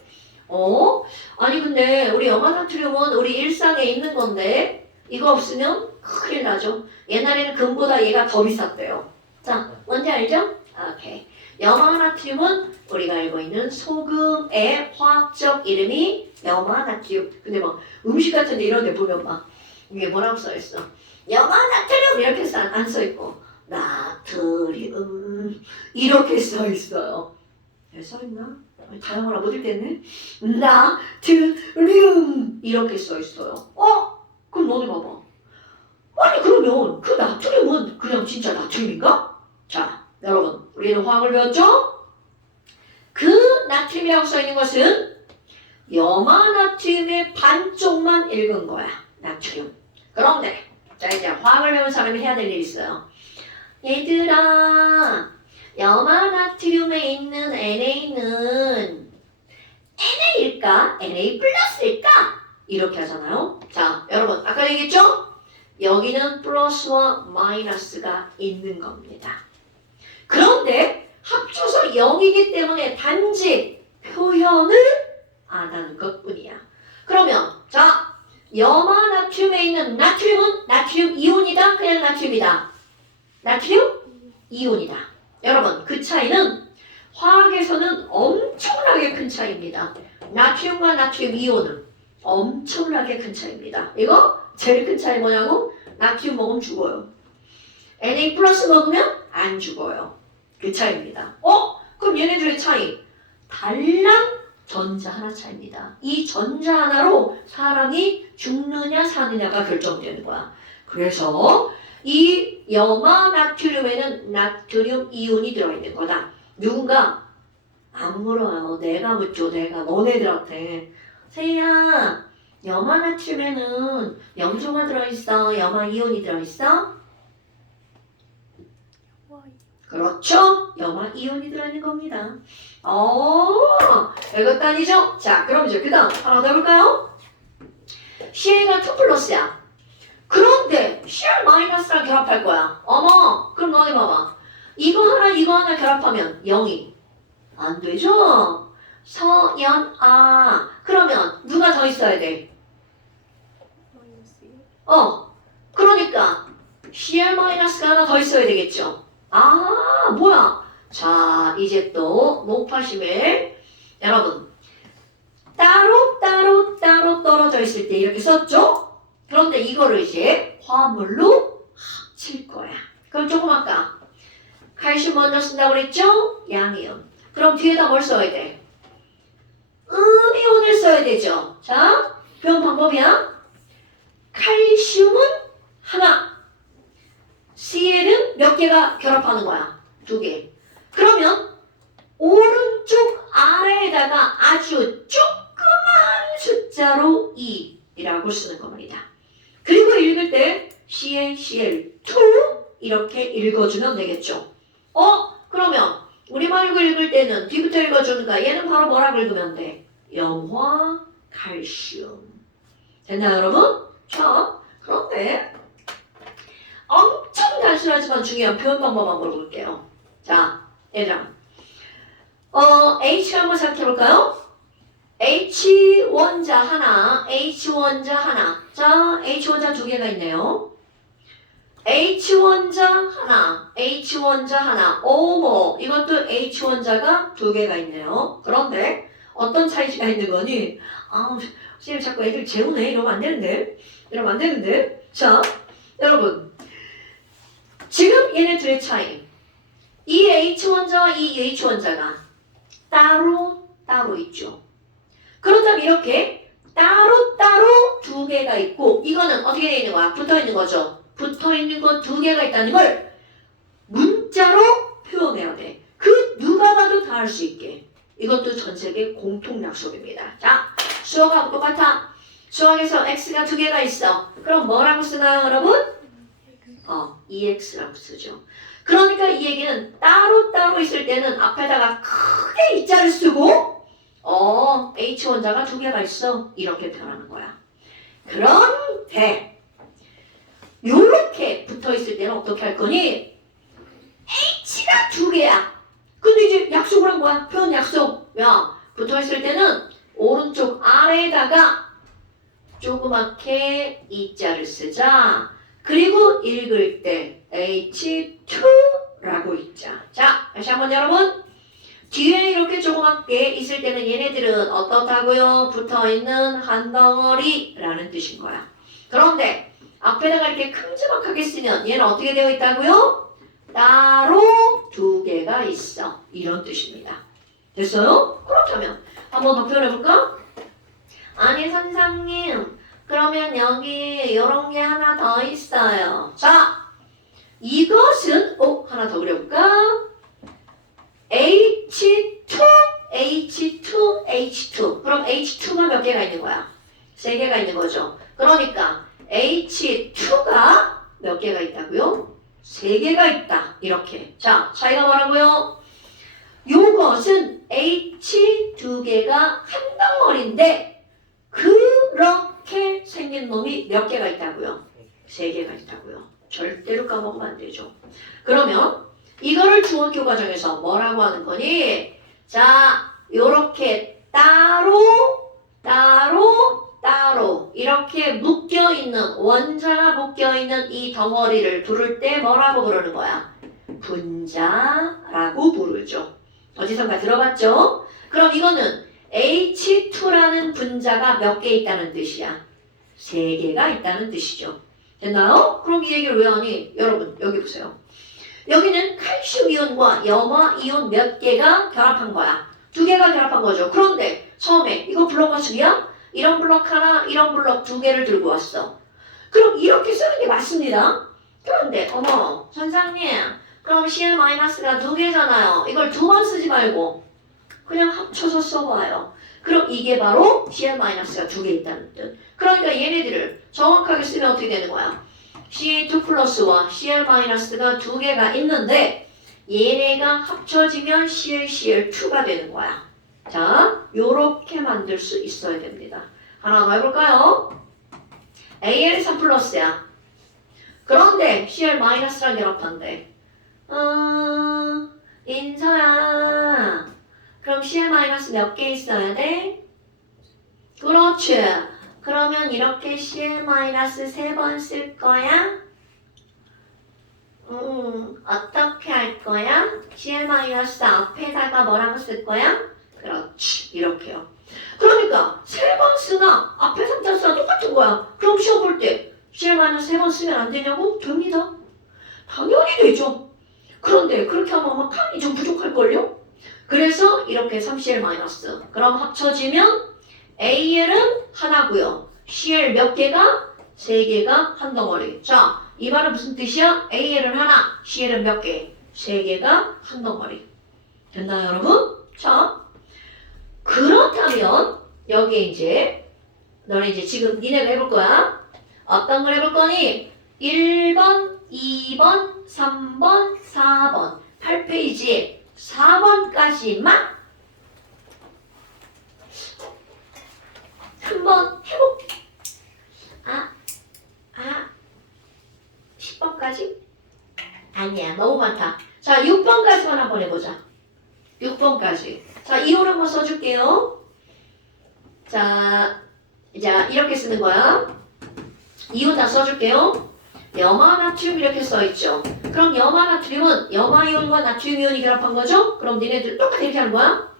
아니 근데 우리 염화 나트륨은 우리 일상에 있는 건데 이거 없으면 큰일 나죠. 옛날에는 금보다 얘가 더 비쌌대요. 자, 뭔지 알죠? 오케이. 염화 나트륨은 우리가 알고 있는 소금의 화학적 이름이 염화 나트륨. 근데 막 음식 같은 데 이런 데 보면 막 이게 뭐라고 써있어? 염화 나트륨 이렇게 안 써있고 나트륨 이렇게 써있어요. 왜 써있나? 다양하나 못 읽겠네. 나트륨 이렇게 써 있어요. 그럼 너네 봐봐. 아니 그러면 그 나트륨은 그냥 진짜 나트륨인가? 자, 여러분 우리는 화학을 배웠죠? 그 나트륨이라고 써 있는 것은 염화나트륨의 반쪽만 읽은 거야. 나트륨. 그런데 자 이제 화학을 배운 사람이 해야 될 일이 있어요. 얘들아, 염화나트륨에 있는 NA는 NA일까? NA 플러스일까? 이렇게 하잖아요. 자, 여러분 아까 얘기했죠? 여기는 플러스와 마이너스가 있는 겁니다. 그런데 합쳐서 0이기 때문에 단지 표현을 안 하는 것뿐이야. 그러면 자, 염화나트륨에 있는 나트륨은 나트륨 이온이다? 그냥 나트륨이다? 나트륨 이온이다. 여러분 그 차이는 화학에서는 엄청나게 큰 차이입니다. 나트륨과 나트륨 이온은 엄청나게 큰 차이입니다. 이거 제일 큰 차이 뭐냐고? 나트륨 먹으면 죽어요. Na 플러스 먹으면 안 죽어요. 그 차이입니다. 그럼 얘네들의 차이 달랑 전자 하나 차이입니다. 이 전자 하나로 사람이 죽느냐 사느냐가 결정되는 거야. 그래서 이 염화나트륨에는 나트륨 이온이 들어있는 거다. 누군가 안 물어요. 내가 묻죠. 내가 너네들한테. 세희야, 염화나트륨에는 염소가 들어있어? 염화 이온이 들어있어? 그렇죠. 염화 이온이 들어있는 겁니다. 이것도 아니죠? 자, 그럼 이제 그 다음 하나 더 해볼까요? CA가 2 플러스야. 그런데 CL 마이너스랑 결합할 거야. 어머, 그럼 너네 봐봐. 이거 하나 결합하면 0이 안 되죠? 서연아. 그러면 누가 더 있어야 돼? 그러니까 CL 마이너스가 하나 더 있어야 되겠죠? 뭐야? 자, 이제 또 목파심을 여러분 따로 떨어져 있을 때 이렇게 썼죠? 그런데 이거를 이제 화합물로 합칠 거야. 그럼 조금 아까 칼슘 먼저 쓴다고 그랬죠? 양이온. 그럼 뒤에다 뭘 써야 돼? 음이온을 써야 되죠. 자, 표현 방법이야. 칼슘은 하나, CL은 몇 개가 결합하는 거야? 2개. 그러면 오른쪽 아래에다가 아주 조그만 숫자로 2이라고 쓰는 겁니다. 그리고 읽을 때 CaCl2 이렇게 읽어주면 되겠죠. 그러면 우리말고 읽을 때는 뒤부터 읽어주니까 얘는 바로 뭐라고 읽으면 돼? 염화 칼슘. 됐나요 여러분? 자, 그런데 엄청 단순하지만 중요한 표현 방법 한번 볼게요. 자, 얘들아. H 한번 생각해볼까요? H 원자 하나, H 원자 하나. 자, H 원자 2개가 있네요. H 원자 하나, H 원자 하나. 어머, 이것도 H 원자가 2개가 있네요. 그런데 어떤 차이가 있는 거니? 선생님 자꾸 애들 재우네. 이러면 안 되는데. 자, 여러분. 지금 얘네 둘의 차이. 이 H 원자와 이 H 원자가 따로 있죠. 그렇다면 이렇게 따로 2개가 있고 이거는 어떻게 되어 있는 거야? 붙어 있는 거죠. 붙어 있는 거 2개가 있다는 걸 문자로 표현해야 돼. 그 누가 봐도 다 할 수 있게. 이것도 전 세계 공통 약속입니다. 자, 수학하고 똑같아. 수학에서 x가 2개가 있어. 그럼 뭐라고 쓰나요, 여러분? EX라고 쓰죠. 그러니까 이 얘기는 따로 있을 때는 앞에다가 크게 이자를 쓰고 H 원자가 2개가 있어. 이렇게 표현하는 거야. 그런데 요렇게 붙어있을 때는 어떻게 할 거니? H가 2개야. 근데 이제 약속을 한 거야. 표현 약속. 야, 붙어있을 때는 오른쪽 아래에다가 조그맣게 이자를 쓰자. 그리고 읽을 때 H2라고 읽자. 자, 다시 한번 여러분. 뒤에 이렇게 조그맣게 있을 때는 얘네들은 어떻다고요? 붙어있는 한 덩어리라는 뜻인 거야. 그런데 앞에다가 이렇게 큼지막하게 쓰면 얘는 어떻게 되어 있다고요? 따로 2개가 있어. 이런 뜻입니다. 됐어요? 그렇다면 한번 더 표현해볼까? 아니 선생님 그러면 여기 이런 게 하나 더 있어요. 자 이것은 하나 더 그려볼까? H2 H2 H2 그럼 H2가 몇 개가 있는 거야? 3개가 있는 거죠. 그러니까 H2가 몇 개가 있다고요? 3개가 있다. 이렇게. 자, 차이가 뭐라고요? 요것은 H 2개가 한 덩어리인데 그렇게 생긴 놈이 몇 개가 있다고요? 3개가 있다고요. 절대로 까먹으면 안 되죠. 그러면 이거를 중학교 과정에서 뭐라고 하는 거니? 자, 요렇게 따로 이렇게 묶여있는 원자가 묶여있는 이 덩어리를 부를 때 뭐라고 부르는 거야? 분자라고 부르죠. 어디선가 들어봤죠? 그럼 이거는 H2라는 분자가 몇 개 있다는 뜻이야? 3개가 있다는 뜻이죠. 됐나요? 그럼 이 얘기를 왜 하니? 여러분 여기 보세요. 여기는 칼슘 이온과 염화 이온 몇 개가 결합한 거야. 2개가 결합한 거죠. 그런데 처음에 이거 블록 맞추기야? 이런 블록 하나, 이런 블록 2개를 들고 왔어. 그럼 이렇게 쓰는 게 맞습니다. 그런데 어머 선생님 그럼 Cl-가 2개잖아요. 이걸 2번 쓰지 말고 그냥 합쳐서 써봐요. 그럼 이게 바로 Cl-가 2개 있다는 뜻. 그러니까 얘네들을 정확하게 쓰면 어떻게 되는 거야? Ca2 플러스와 Cl-가 2개가 있는데 얘네가 합쳐지면 ClCl2가 되는 거야. 자, 요렇게 만들 수 있어야 됩니다. 하나 더 해볼까요? Al3 플러스야. 그런데 Cl-랑 결합한대. 인서야. 그럼 Cl- 몇 개 있어야 돼? 그렇지. 그러면 이렇게 Cl- 3번 쓸 거야? 어떻게 할 거야? Cl- 앞에다가 뭐라고 쓸 거야? 그렇지. 이렇게요. 그러니까 3번 쓰나 앞에 3자 쓰나 똑같은 거야. 그럼 시험 볼 때 Cl- 3번 쓰면 안 되냐고? 됩니다. 당연히 되죠. 그런데 그렇게 하면 아마 칸이 좀 부족할걸요? 그래서 이렇게 3Cl-. 그럼 합쳐지면 Al은 하나고요. Cl 몇 개가? 3개가 한 덩어리. 자, 이 말은 무슨 뜻이야? Al은 하나, Cl은 몇 개? 3개가 한 덩어리. 됐나요, 여러분? 자, 그렇다면 여기에 이제 너네 이제 지금 니네가 해볼 거야. 어떤 걸 해볼 거니? 1번, 2번, 3번, 4번 8페이지에 4번까지만 한번 해볼게. 10번까지? 아니야, 너무 많다. 자, 6번까지만 한번 해보자. 6번까지. 자, 이호를 한번 써줄게요. 자, 이제 이렇게 쓰는 거야. 이호 다 써줄게요. 염화 나트륨 이렇게 써있죠. 그럼 염화 나트륨은 염화 이온과 나트륨 이온이 결합한 거죠? 그럼 니네들 똑같이 이렇게 하는 거야.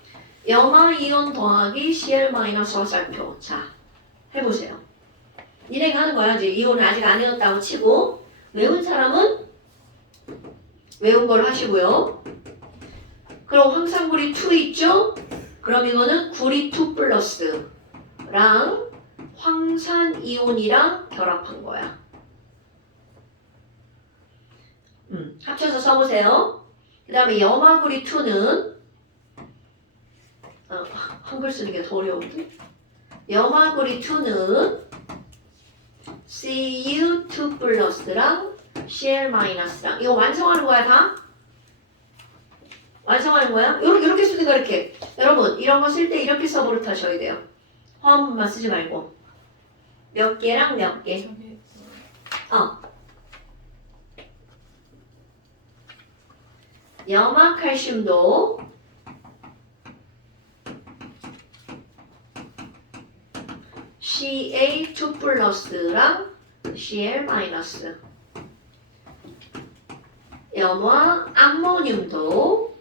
염화 이온 더하기 Cl- 화살표. 자, 해보세요. 니네가 하는 거야. 이제 이온을 아직 안 외웠다고 치고 외운 사람은 외운 걸 하시고요. 그럼 황산구리 2 있죠? 그럼 이거는 구리 2 플러스랑 황산 이온이랑 결합한 거야. 합쳐서 써보세요. 그 다음에 염화구리 2는 한글 쓰는 게 더 어려운데. 염화구리 2는 Cu2 플러스랑 Cl-랑 이거 완성하는 거야 다? 완성하는 거야? 이렇게 쓰는 거 이렇게. 여러분 이런 거 쓸 때 이렇게 써버릇하셔야 돼요. 화음만 쓰지 말고 몇 개랑 몇 개. 염화 칼슘도 Ca2 플러스랑 Cl 마이너스. 염화 암모늄도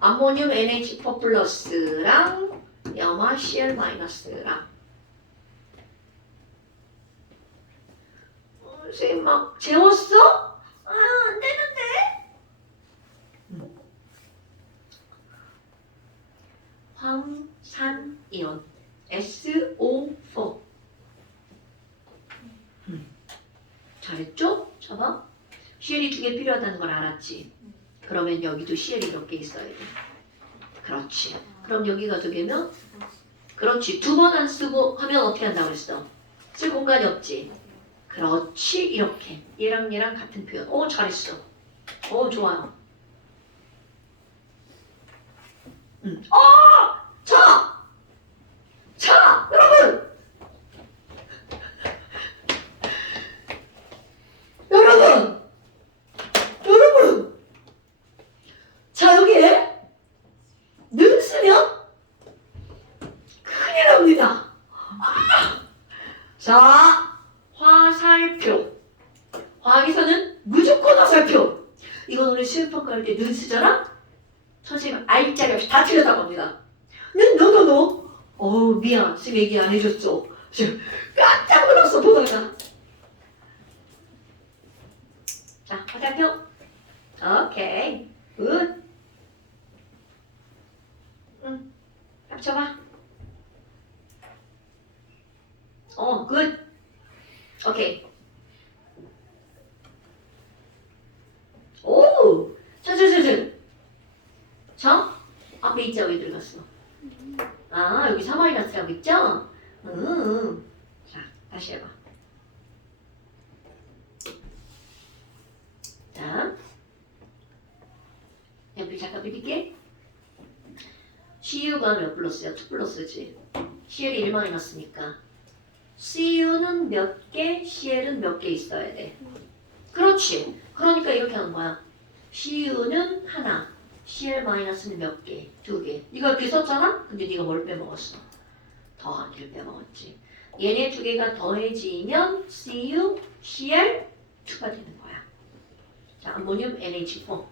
암모늄 NH4 플러스랑 염화 Cl 마이너스랑. 선생님 막 재웠어? 안 되는데? 잘했죠? 잡아. CL이 2개 필요하다는 걸 알았지? 그러면 여기도 CL이 몇 개 있어야 돼? 그렇지. 그럼 여기가 2개면? 그렇지. 2번 안 쓰고 하면 어떻게 한다고 했어? 쓸 공간이 없지? 그렇지. 이렇게. 얘랑 얘랑 같은 표현. 오, 잘했어. 오, 좋아요. 자! 자! 여러분! 여러분! 여러분! 자, 여기에 능 쓰면 큰일 납니다. 자, 화살표. 화학에서는 무조건 화살표. 이건 우리 수행평가할 때 능 쓰잖아? 선생님 알짜리 없이 다 틀렸다고 합니다. 너. 미안. 쌤 얘기 안 해줬어. 지금 깜짝 놀랐어, 보다가. 자, 화살표. 오케이. 굿. 합쳐봐. 굿. 오케이. 오! 자. 자, 앞에 있자 왜 들어갔어? 여기 3마이너스라고 있죠? 자, 다시 해봐. 자, 옆에 잠깐 빌릴게. CU가 몇 플러스야? 2 플러스지. CL이 1 마이너스니까. CU는 몇 개, CL은 몇 개 있어야 돼. 그렇지. 그러니까 이렇게 하는 거야. CU는 하나, CL-는 몇 개? 2개. 이거 이렇게 썼잖아? 근데 네가 뭘 빼먹었어? 더하기를 빼먹었지. 얘네 2개가 더해지면 CU, CL, 2가 되는 거야. 자, 암모늄 NH4.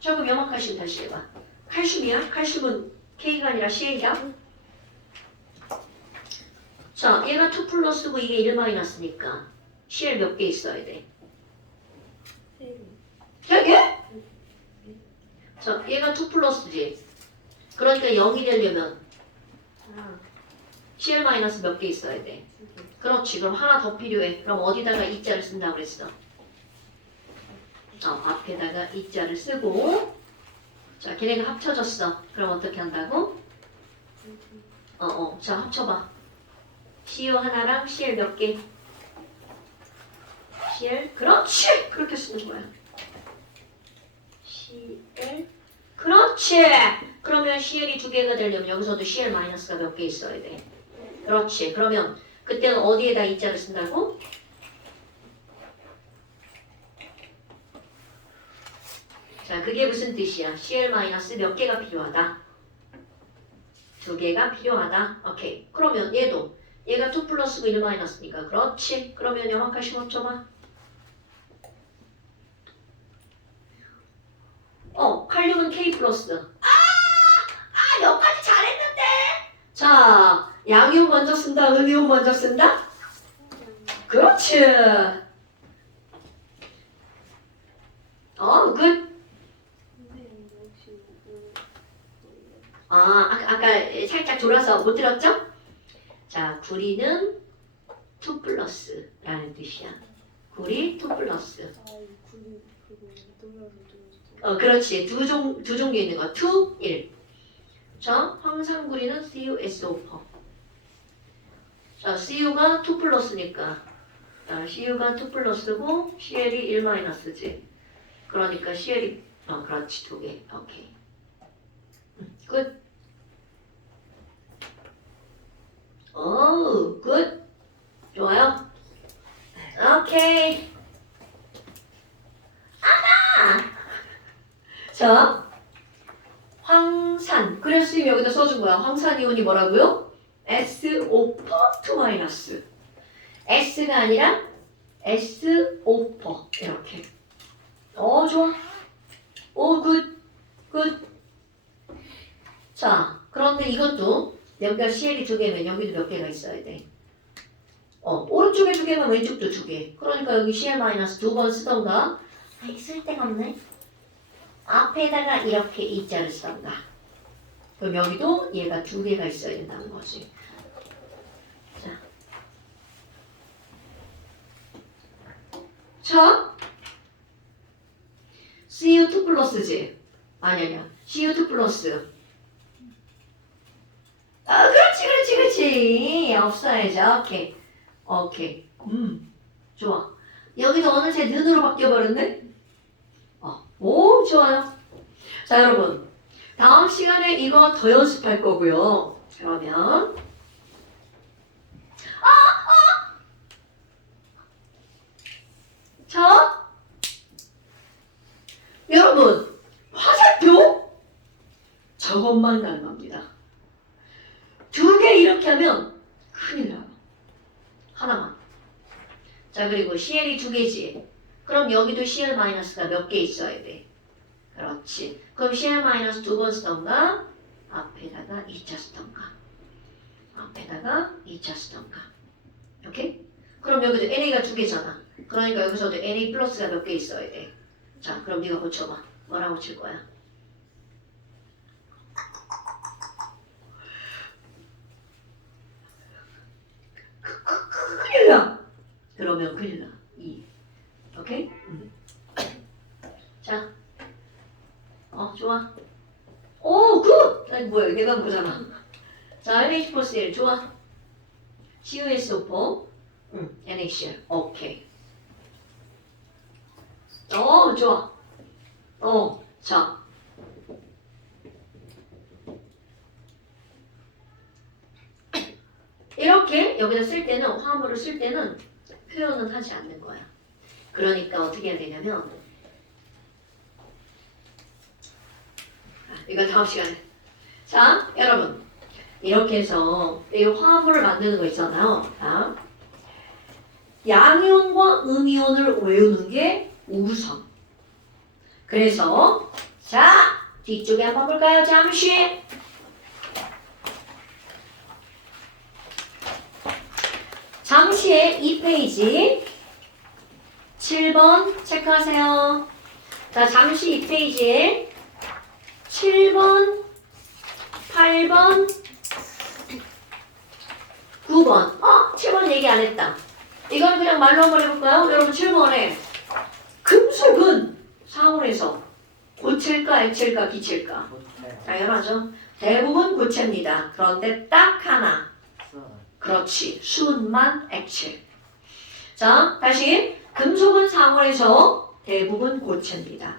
결국 염화칼슘 다시 해봐. 칼슘이야? 칼슘은 K가 아니라 CL이야? 자, 얘가 2 플러스고 이게 1 마이너스니까 CL 몇 개 있어야 돼? 3개? 자, 얘가 2 플러스지. 그러니까 0이 되려면 CL 마이너스 몇 개 있어야 돼? 그렇지. 그럼 하나 더 필요해. 그럼 어디다가 이자를 쓴다고 그랬어? 앞에다가 이자를 쓰고. 자, 걔네가 합쳐졌어. 그럼 어떻게 한다고? 자, 합쳐봐. CU 하나랑 CL 몇 개? CL? 그렇지! 그렇게 쓰는 거야. CL? 그렇지! 그러면 CL이 2개가 되려면 여기서도 CL-가 몇 개 있어야 돼? 그렇지. 그러면 그때는 어디에다 이자를 쓴다고? 자, 그게 무슨 뜻이야? CL- 몇 개가 필요하다? 2개가 필요하다. 오케이. 그러면 얘가 2 플러스고 1 마이너스니까 그렇지. 그러면 염화칼슘 합쳐봐. 칼륨은 K 플러스. 여기까지 잘했는데. 자, 양이온 먼저 쓴다, 음이온 먼저 쓴다? 그렇지. 굿. 아까 살짝 돌아서 못 들었죠? 자, 구리는 2 플러스라는 뜻이야. 구리 2 플러스. 그렇지. 두 종류 있는 거. 2, 1. 자, 황산구리는 CuSO4. 자, CU가 2 플러스니까. 자, CU가 2 플러스고 CL이 1 마이너스지. 그러니까 CL이 그렇지. 2개. 오케이. 굿. 굿. 좋아요. 오케이. 자, 황산. 그래서 선생님이 여기다 써준 거야. 황산이온이 뭐라고요? SO4 2-. S가 아니라 SO4. 이렇게. 좋아. 굿. 자, 그런데 이것도 여기가 CL이 2개면 여기도 몇 개가 있어야 돼? 오른쪽에 2개면 왼쪽도 2개. 그러니까 여기 CL- 2번 쓰던가. 쓸 데가 없네. 앞에다가 이렇게 이자를 쓴다. 그럼 여기도 얘가 2개가 있어야 된다는 거지. 자, 자, CO2 플러스지? 아니야. CO2 플러스. 아, 그렇지. 없어야죠. 오케이. 좋아. 여기서 어느새 는으로 바뀌어버렸네? 오, 좋아요. 자, 여러분. 다음 시간에 이거 더 연습할 거고요. 그러면. 자, 여러분. 화살표? 저것만 가능합니다. 2개 이렇게 하면 큰일 나요. 하나만. 자, 그리고 CL이 2개지. 그럼 여기도 CL-가 몇 개 있어야 돼? 그렇지. 그럼 CL- 2번 쓰던가 앞에다가 2차 쓰던가 앞에다가 2차 쓰던가. 오케이? 그럼 여기도 NA가 2개잖아. 그러니까 여기서도 NA 플러스가 몇 개 있어야 돼. 자, 그럼 네가 고쳐봐. 뭐라고 칠 거야? 큰일 나. 그러면 큰일 나. 2. 오케이? 자. 좋아. 오, 굿! 아니, 뭐야, 내가 한 거잖아. 자, NH 플러스 1, 좋아. CuSO4, NaCl, 오케이. 좋아. 자. 이렇게 여기다 쓸 때는, 화합물을 쓸 때는 표현은 하지 않는 거야. 그러니까 어떻게 해야 되냐면, 이건 다음 시간에. 자, 여러분. 이렇게 해서 이 화합물을 만드는 거 있잖아요. 자, 양이온과 음이온을 외우는 게 우선. 그래서 자, 뒤쪽에 한번 볼까요? 잠시. 잠시에 2페이지 7번 체크하세요. 자, 잠시 2페이지에 7번, 8번, 9번. 7번 얘기 안 했다. 이건 그냥 말로 한번 해볼까요? 여러분 7번에 금속은 상온에서 고체일까, 액체일까, 기체일까? 당연하죠. 대부분 고체입니다. 그런데 딱 하나. 그렇지. 순만 액체. 자, 다시. 금속은 상온에서 대부분 고체입니다.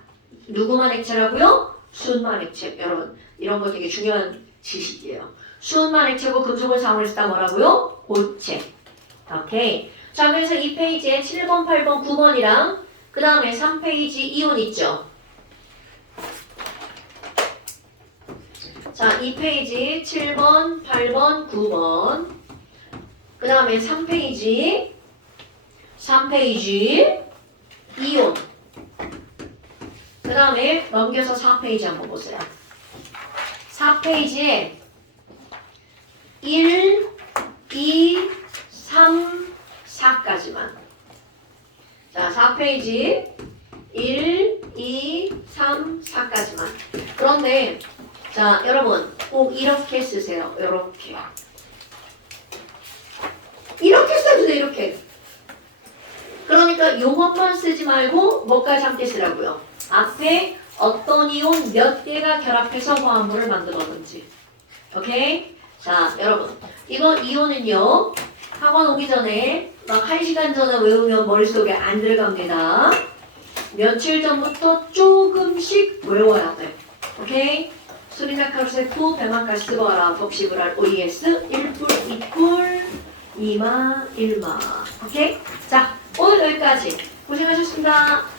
누구만 액체라고요? 순만 액체. 여러분, 이런 거 되게 중요한 지식이에요. 순만 액체고 금속은 상온에서 다 뭐라고요? 고체. 오케이. 자, 그래서 이 페이지에 7번, 8번, 9번이랑 그 다음에 3페이지 이온 있죠? 자, 이 페이지 7번, 8번, 9번 그 다음에 3페이지 이온 그 다음에 넘겨서 4페이지 한번 보세요. 4페이지에 1, 2, 3, 4까지만. 자, 4페이지 1, 2, 3, 4까지만. 그런데 자, 여러분 꼭 이렇게 쓰세요. 이렇게 써도 돼. 이렇게. 그러니까 요것만 쓰지 말고 뭐까지 함께 쓰라고요. 앞에 어떤 이온 몇 개가 결합해서 화합물을 만들었는지. 오케이? 자, 여러분 이거 이온은요 학원 오기 전에 막 1시간 전에 외우면 머릿속에 안 들어갑니다. 며칠 전부터 조금씩 외워야 돼. 오케이? 수리나카루세토 베마카스 버라 복시브랄 OES 1뿔 2뿔 2마 1마. 오케이? 자, 오늘 여기까지 고생하셨습니다.